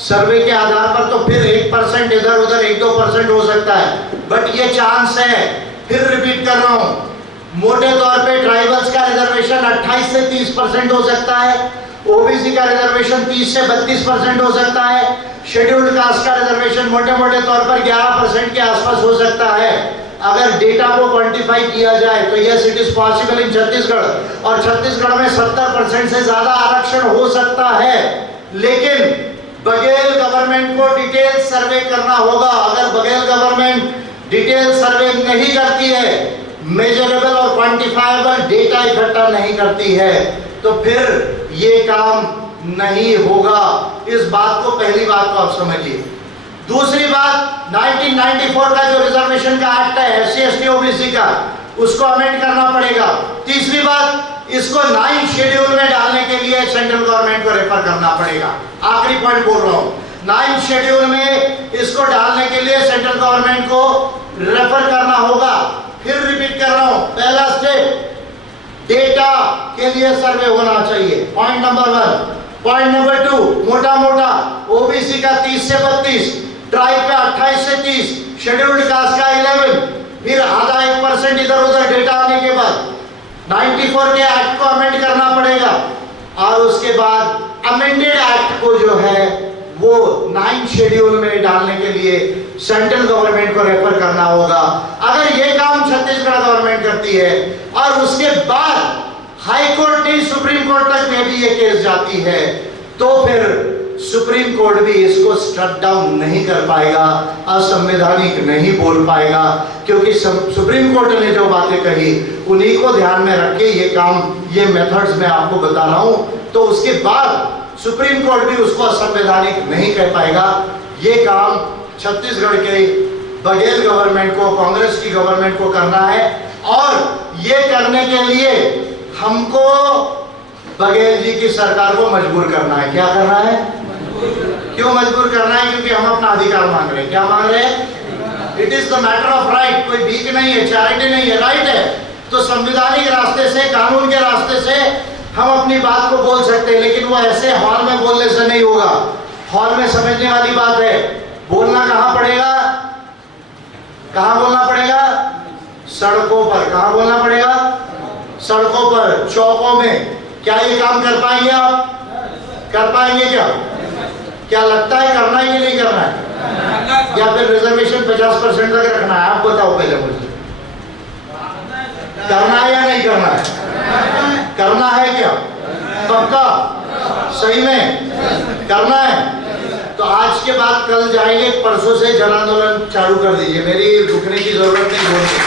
सर्वे के आधार पर तो फिर 1% इधर उधर 1-2% हो सकता है, बट ये चांस है। फिर रिपीट कर रहा हूं, मोटे तौर पे ट्राइबल्स का रिजर्वेशन 28 से 30% हो सकता है, ओबीसी का रिजर्वेशन 30 से 32% हो सकता है, शेड्यूल्ड कास्ट का रिजर्वेशन मोटे मोटे तौर पर 11% के आसपास हो सकता है। अगर डेटा को क्वांटिफाई किया जाए तो yes it is possible in Chhattisgarh, और छत्तीसगढ़ में 70% से ज्यादा आरक्षण हो सकता है। लेकिन बघेल गवर्नमेंट को डिटेल सर्वे करना होगा। अगर बघेल गवर्नमेंट डिटेल सर्वे नहीं करती है, मेजरेबल और क्वांटिफाइबल डेटा इकट्ठा नहीं करती है, तो फिर ये काम नहीं होगा। इस बात को, पहली बात को आप समझिए। दूसरी बात, 1994 का जो रिजर्वेशन का एक्ट है SC ST OBC का, उसको अमेंड करना पड़ेगा। तीसरी बात, इसको 9 शेड्यूल में डालने के लिए सेंट्रल गवर्नमेंट को रेफर करना पड़ेगा। आखिरी पॉइंट बोल रहा हूं, 9 शेड्यूल में इसको डालने के लिए सेंट्रल गवर्नमेंट को रेफर करना होगा। फिर रिपीट कर रहा हूं, पहला स्टेप, डेटा के लिए सर्वे होना चाहिए, पॉइंट नंबर 1। पॉइंट नंबर 2, मोटा मोटा ओबीसी का 30 से 32, ट्राइब का 28 से 30, शेड्यूल्ड कास्ट का 11, फिर आधा 1% इधर उधर डेटा आने के बाद 94 के एक्ट को अमेंड करना पड़ेगा और उसके बाद अमेंडेड एक्ट को जो है वो 9 शेड्यूल में डालने के लिए सेंट्रल गवर्नमेंट को रेफर करना होगा। अगर ये काम छत्तीसगढ़ गवर्नमेंट करती है और उसके बाद हाई कोर्ट नहीं सुप्रीम कोर्ट तक में भी ये केस जाती है तो फिर सुप्रीम कोर्ट भी इसको स्ट्रक डाउन नहीं कर पाएगा, असंवैधानिक नहीं बोल पाएगा, क्योंकि सुप्रीम कोर्ट ने जो बातें कही उन्हीं को ध्यान में रख के ये काम, ये मेथड्स मैं आपको बता रहा हूं, तो उसके बाद सुप्रीम कोर्ट भी उसको असंवैधानिक नहीं कह पाएगा। ये काम छत्तीसगढ़ के बघेल गवर्नमेंट को, कांग्रेस की गवर्नमेंट को करना है और ये करने के लिए हमको बघेल जी की सरकार को मजबूर करना है। क्या करना है? क्यों मजबूर करना है? क्योंकि हम अपना अधिकार मांग रहे हैं। क्या मांग रहे हैं? It is the matter of right. कोई भीख नहीं है, चैरिटी नहीं है, राइट है। तो संवैधानिक रास्ते से, कानून के रास्ते से हम अपनी बात को बोल सकते हैं, लेकिन वो ऐसे हॉल में बोलने से नहीं होगा। हॉल में समझने वाली बात है, बोलना कहां पड़ेगा? कहां बोलना पड़ेगा? सड़कों पर। कहां बोलना पड़ेगा? सड़कों पर, चौकों में। क्या ये काम कर पाएंगे आप? कर पाएंगे क्या? क्या लगता है करना है कि नहीं करना है? या फिर रिजर्वेशन 50% तक रखना है? आप बताओ पहले मुझे, करना है या नहीं करना है? करना है क्या? पक्का? सही में करना है? तो आज के बाद कल जाएंगे, परसों से जन आंदोलन चालू कर दीजिए, मेरी रुकने की जरूरत नहीं बोलने।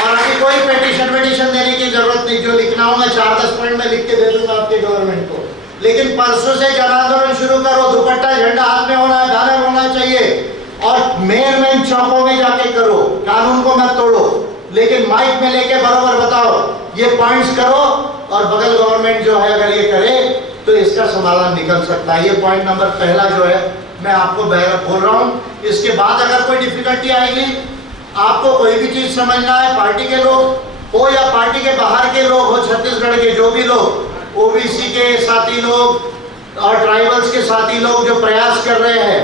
और अभी कोई पेटिशन देने की जरूरत नहीं, जो लिखना हो मैं 4-10 पॉइंट में लिख के दे दूंगा आपके गवर्नमेंट को। लेकिन परसों से जन आंदोलन शुरू करो, दुपट्टा झंडा हाथ में होना है, बैनर होना चाहिए और मेन चौकों में जाके करो। कानून को मत तोड़ो, लेकिन माइक में लेके बराबर बताओ ये पॉइंट्स करो, और बगल गवर्नमेंट जो है अगर ये करे तो इसका समाधान निकल सकता है। ये पॉइंट नंबर पहला जो है मैं आपको बोल रहा हूँ। इसके बाद अगर कोई डिफिकल्टी आएगी, आपको कोई भी चीज समझना है, पार्टी के लोग हो या पार्टी के बाहर के लोग हो, छत्तीसगढ़ के जो भी लोग, ओबीसी के साथी लोग और ट्राइबल्स के साथी लोग जो प्रयास कर रहे हैं,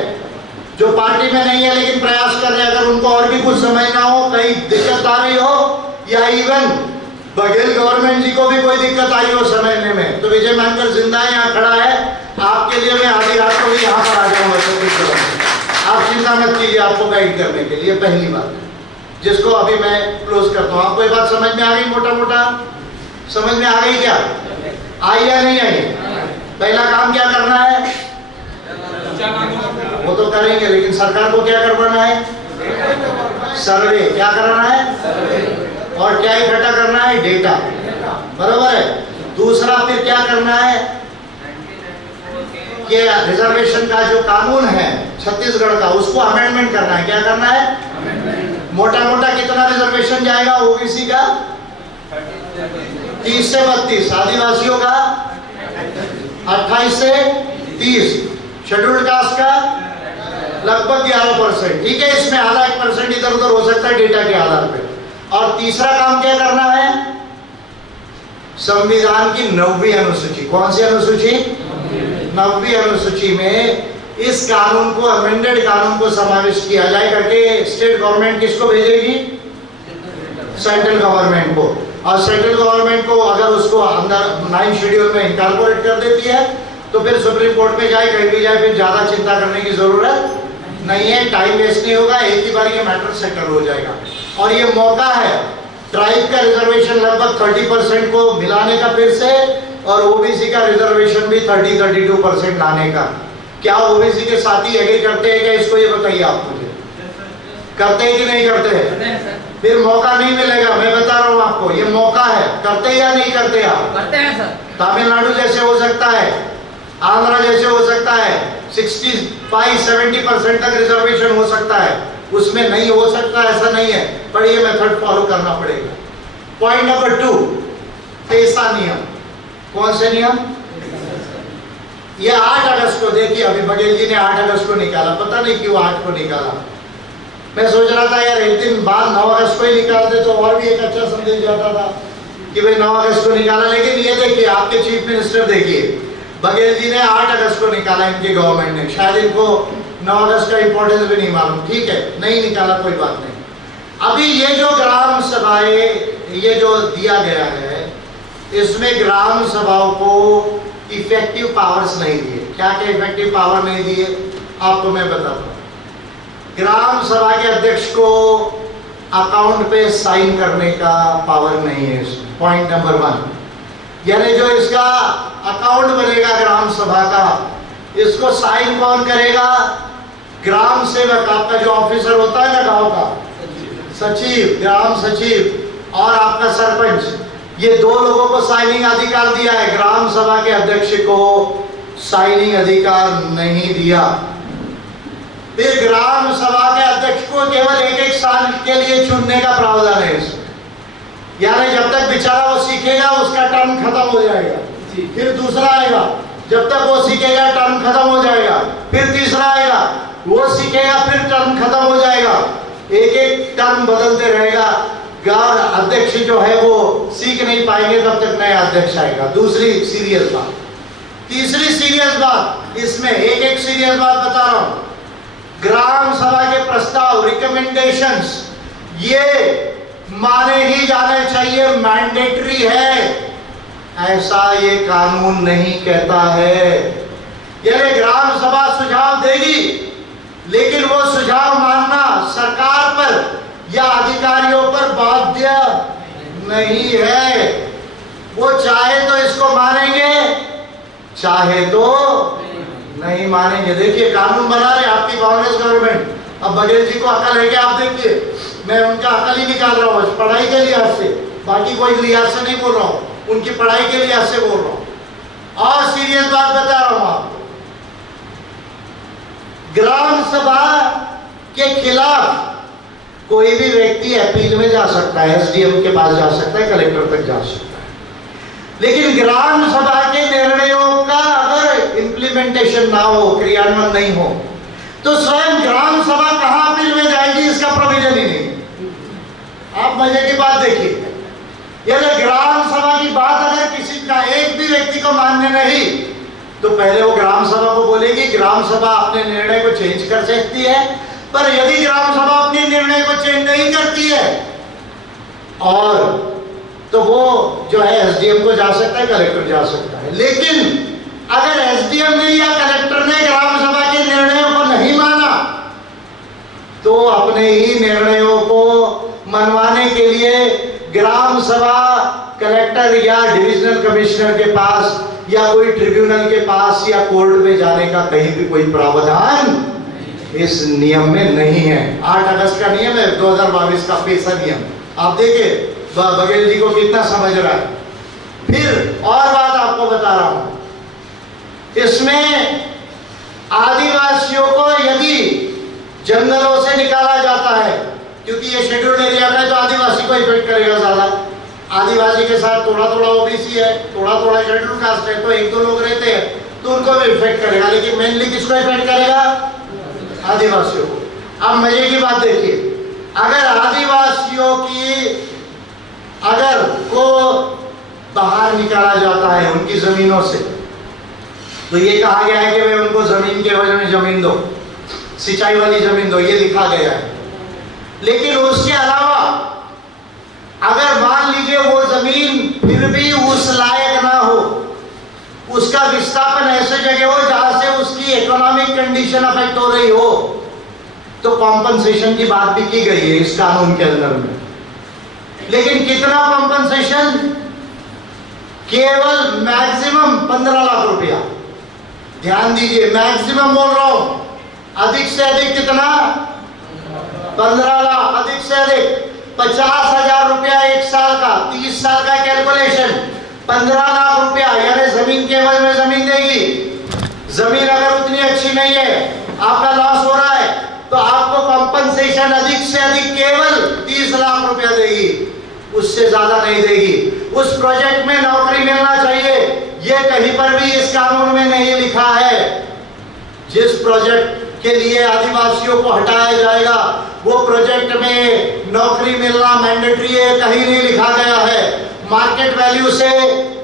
जो पार्टी में नहीं है लेकिन प्रयास कर रहे हैं, अगर उनको और भी कुछ समझना हो, कहीं दिक्कत आ रही हो, या इवन बघेल गवर्नमेंट जी को भी कोई दिक्कत आई हो समझने में, तो विजय मानकर जिंदा है, यहाँ खड़ा है, आपके लिए मैं आधी रात को भी यहाँ पर आ जाऊंगा छत्तीसगढ़ में। आप चिंता मत कीजिए, आपको गाइड करने के लिए। पहली बात जिसको अभी मैं क्लोज करता हूँ, आपको ये बात समझ में आ गई? मोटा मोटा समझ में आ गई? क्या आई या नहीं आई? पहला काम क्या करना है? वो तो करेंगे, लेकिन सरकार को क्या करवाना है? सर्वे। क्या कराना है? और क्या इकट्ठा करना है? डेटा। बराबर है। दूसरा फिर क्या करना है कि रिजर्वेशन का जो कानून है छत्तीसगढ़ का, उसको अमेंडमेंट करना है। क्या करना है? मोटा मोटा कितना रिजर्वेशन जाएगा ओबीसी का? 30 से 32, आदिवासियों का 28 से 30, शेड्यूल्ड कास्ट का लगभग 11%। ठीक है, इसमें आधा 1% इधर उधर हो सकता है डेटा के आधार पे। और तीसरा काम क्या करना है? संविधान की 9वीं अनुसूची। कौन सी अनुसूची? 9वीं अनुसूची में इस कानून को, अमेंडेड कानून को समावेश किया जाए करके स्टेट गवर्नमेंट किसको भेजेगी? सेंट्रल गवर्नमेंट को। और सेंट्रल गवर्नमेंट को अगर उसको अंदर 9 शेड्यूल में इनकॉर्पोरेट कर देती है तो फिर सुप्रीम कोर्ट में जाए, कहीं भी जाए, फिर ज्यादा चिंता करने की जरूरत नहीं है, टाइम वेस्ट नहीं होगा, एक ही बार ये मैटर सेटल हो जाएगा। और ये मौका है ट्राइब का रिजर्वेशन लगभग 30% को मिलाने का फिर से, और ओबीसी का रिजर्वेशन भी 30-32% लाने का। क्या ओबीसी के साथी एग्री करते हैं क्या? इसको ये बताइए आप मुझे, करते हैं कि नहीं करते हैं? फिर मौका नहीं मिलेगा, मैं बता रहा हूँ आपको, ये मौका है। करते हैं या नहीं करते? आप करते हैं सर। तमिलनाडु जैसे हो सकता है, आंध्रा जैसे हो सकता है, 65-70% तक रिजर्वेशन हो सकता है, उसमें नहीं हो सकता ऐसा नहीं है, पर ये मेथड फॉलो करना पड़ेगा। पॉइंट नंबर 2, पेशा नियम। कौन से नियम? ये 8 अगस्त को, देखिए अभी बघेल जी ने 8 अगस्त को निकाला, पता नहीं क्यों 8 को निकाला। मैं सोच रहा था यार एक दिन बाद 9 अगस्त को ही निकालते तो और भी एक अच्छा संदेश जाता था कि भाई 9 अगस्त को निकाला। लेकिन ये देखिए, आपके चीफ मिनिस्टर देखिए बघेल जी ने 8 अगस्त को निकाला इनकी गवर्नमेंट ने, शायद इनको 9 अगस्त का इंपॉर्टेंस भी नहीं मालूम, ठीक है, नहीं निकाला कोई बात नहीं। अभी ये जो ग्राम सभाएं ये जो दिया गया है, इसमें ग्राम सभाओं को इफेक्टिव पावर्स नहीं दिए। क्या क्या इफेक्टिव पावर नहीं दिए आपको मैं बताता हूँ। ग्राम सभा के अध्यक्ष को अकाउंट पे साइन करने का पावर नहीं है, पॉइंट नंबर 1। यानी जो इसका अकाउंट बनेगा ग्राम सभा का, इसको साइन कौन करेगा? ग्राम सेवक, आपका जो ऑफिसर होता है ना गांव का, सचिव, ग्राम सचिव और आपका सरपंच, ये 2 लोगों को साइनिंग अधिकार दिया है। ग्राम सभा के अध्यक्ष को साइनिंग अधिकार नहीं दिया। फिर ग्राम सभा के अध्यक्ष को केवल 1-1 साल के लिए चुनने का प्रावधान है इसमें। यानी जब तक बेचारा वो सीखेगा उसका टर्म खत्म हो जाएगा, फिर दूसरा आएगा, जब तक वो सीखेगा टर्म खत्म हो जाएगा, फिर तीसरा आएगा, वो सीखेगा फिर टर्म खत्म हो जाएगा, 1-1 टर्म बदलते रहेगा। गांव अध्यक्ष जो है वो सीख नहीं पाएंगे तब तक नया अध्यक्ष आएगा। दूसरी सीरियस बात। तीसरी सीरियस बात, इसमें एक सीरियस बात बता रहा हूं। ग्राम सभा के प्रस्ताव, रिकमेंडेशंस, ये माने ही जाने चाहिए, मैंडेटरी है, ऐसा ये कानून नहीं कहता है। यानी ग्राम सभा सुझाव देगी, लेकिन वो सुझाव मानना सरकार पर या अधिकारियों पर बाध्य नहीं है। वो चाहे तो इसको मानेंगे, चाहे तो नहीं मानेंगे। देखिए कानून बना रहे आपकी कांग्रेस गवर्नमेंट। अब बघेल जी को अकल है कि आप देखिए, मैं उनका अकल ही निकाल रहा हूँ पढ़ाई के लिहाज से, बाकी कोई लिहाज से नहीं बोल रहा हूँ, उनकी पढ़ाई के लिहाज से बोल रहा हूँ। और सीरियस बात बता रहा हूँ आपको, ग्राम सभा के खिलाफ कोई भी व्यक्ति अपील में जा सकता है, एसडीएम के पास जा सकता है, कलेक्टर तक जा सकता है। लेकिन ग्राम सभा के निर्णयों का अगर इंप्लीमेंटेशन ना हो, क्रियान्वयन नहीं हो, तो स्वयं ग्राम सभा कहां अपील में जाएगी, इसका प्रोविजन ही नहीं। आप मजे की बात देखिए, यदि ग्राम सभा की बात अगर किसी का एक भी व्यक्ति को मान्य नहीं, तो पहले वो ग्राम सभा को बोलेगी, ग्राम सभा अपने निर्णय को चेंज कर सकती है। पर यदि ग्राम सभा अपने निर्णय को चेंज नहीं करती है, और तो वो जो है एसडीएम को जा सकता है, कलेक्टर जा सकता है। लेकिन अगर एसडीएम ने या कलेक्टर ने ग्राम सभा के निर्णयों को नहीं माना, तो अपने ही निर्णयों को मनवाने के लिए ग्राम सभा कलेक्टर या डिविजनल कमिश्नर के पास या कोई ट्रिब्यूनल के पास या कोर्ट में जाने का कहीं भी कोई प्रावधान इस नियम में नहीं है। 8 अगस्त का नियम है, 2022 का पेशा नियम। आप देखिए बघेल जी को कितना समझ रहा है। फिर और बात आपको बता रहा हूं, इसमें आदिवासियों को यदि जंगलों से निकाला जाता है, क्योंकि ये शेड्यूल्ड एरिया में, तो आदिवासी को इफेक्ट करेगा ज्यादा। आदिवासी के साथ थोड़ा थोड़ा ओबीसी है, थोड़ा थोड़ा शेड्यूल्ड कास्ट है, तो 1-2 लोग रहते हैं, तो उनको भी इफेक्ट करेगा। लेकिन मेनली किसको इफेक्ट करेगा? आदिवासियों को। अब मजे की बात देखिए, अगर आदिवासियों की अगर को बाहर निकाला जाता है उनकी जमीनों से, तो ये कहा गया है कि वे उनको जमीन के वजह में जमीन दो, सिंचाई वाली जमीन दो, ये लिखा गया है। लेकिन उसके अलावा अगर मान लीजिए वो जमीन फिर भी उस लायक ना हो, उसका विस्थापन ऐसे जगह हो जहां से उसकी इकोनॉमिक कंडीशन अफेक्ट हो रही हो, तो कॉम्पनसेशन की बात भी की गई है इस कानून के अंदर में। लेकिन कितना कॉम्पनसेशन? केवल मैक्सिमम 15 लाख रुपया। ध्यान दीजिए, मैक्सिमम बोल रहा हूं। अधिक से अधिक कितना? 15 लाख। अधिक से अधिक 50,000 रुपया 1 साल का, 30 साल का कैलकुलेशन, 15 लाख रुपया। यानी जमीन के एवज में जमीन देगी। जमीन अगर उतनी अच्छी नहीं है, आपका लॉस हो रहा है, तो आपको कॉम्पनसेशन अधिक से अधिक केवल 30 लाख रुपया देगी, उससे ज्यादा नहीं देगी। उस प्रोजेक्ट में नौकरी मिलना चाहिए, यह कहीं पर भी इस कानून में नहीं लिखा है। जिस प्रोजेक्ट के लिए आदिवासियों को हटाया जाएगा, वो प्रोजेक्ट में नौकरी मिलना मैंडेटरी है, कहीं नहीं लिखा गया है। मार्केट वैल्यू से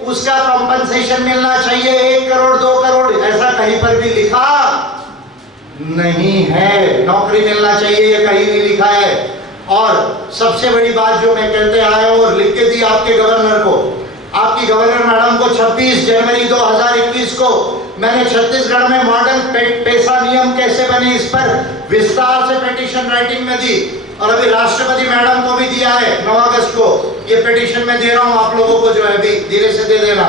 उसका कॉम्पनसेशन मिलना चाहिए 1 करोड़ 2 करोड़, ऐसा कहीं पर भी लिखा नहीं है। नौकरी मिलना चाहिए ये कहीं नहीं लिखा है। और सबसे बड़ी बात जो मैं कहते आया हूं और लिख के दी आपके गवर्नर को, आपकी गवर्नर मैडम को 26 जनवरी 2021 को मैंने छत्तीसगढ़ में मॉडल पेशा नियम कैसे बने इस पर विस्तार से पिटीशन राइटिंग में दी, और अभी राष्ट्रपति मैडम को भी दिया है 9 अगस्त को। ये पिटीशन मैं दे रहा हूं आप लोगों को, जो है अभी धीरे से दे देना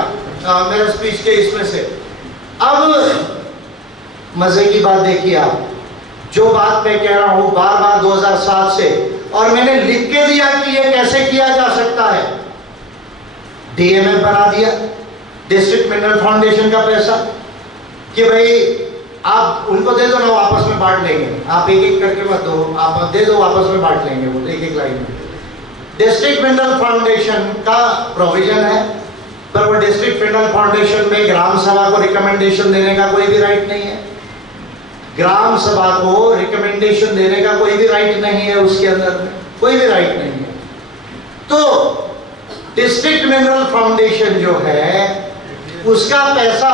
मेरे स्पीच के इसमें से। अब मजे की बात देखिए आप, जो बात मैं कह रहा हूं बार बार 2007 से, और मैंने लिख के दिया कि ये कैसे किया जा सकता है। डीएमएफ बना दिया, डिस्ट्रिक्ट मिनरल फाउंडेशन का पैसा, कि भाई आप उनको दे दो ना, आपस में बांट लेंगे। आप एक एक करके मत दो, आप दे दो, आपस में बांट लेंगे वो एक एक लाइन में। डिस्ट्रिक्ट मिनरल फाउंडेशन का प्रोविजन है, पर वो डिस्ट्रिक्ट मिनरल फाउंडेशन में ग्राम सभा को रिकमेंडेशन देने का कोई भी राइट नहीं है। ग्राम सभा को रिकमेंडेशन देने का कोई भी राइट नहीं है, उसके अंदर में कोई भी राइट नहीं है। तो डिस्ट्रिक्ट मिनरल फाउंडेशन जो है उसका पैसा,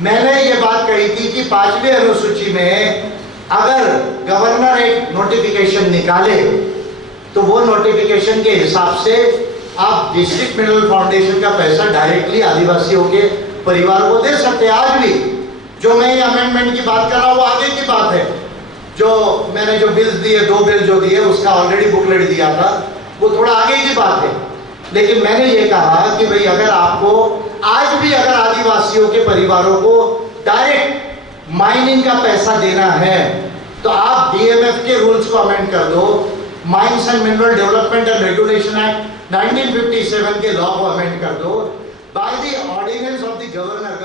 मैंने ये बात कही थी कि 5वीं अनुसूची में अगर गवर्नर एक नोटिफिकेशन निकाले तो वो नोटिफिकेशन के हिसाब से आप डिस्ट्रिक्ट मिनरल फाउंडेशन का पैसा डायरेक्टली आदिवासियों के परिवार को दे सकते हैं। आज भी जो मैं ये अमेंडमेंट की बात कर रहा हूँ वो आगे की बात है। जो मैंने जो बिल्स दिए, 2 बिल जो दिए, उसका ऑलरेडी बुकलेट दिया था, वो थोड़ा आगे की बात है। लेकिन मैंने ये कहा कि भाई अगर आपको आज भी अगर आदिवासियों के परिवारों को डायरेक्ट माइनिंग का पैसा देना है तो आप डीएमएफ के रूल्स को अमेंड कर दो, mines and mineral development and regulation act 1957 के लॉ को अमेंड कर दो, by the ordinance of the governor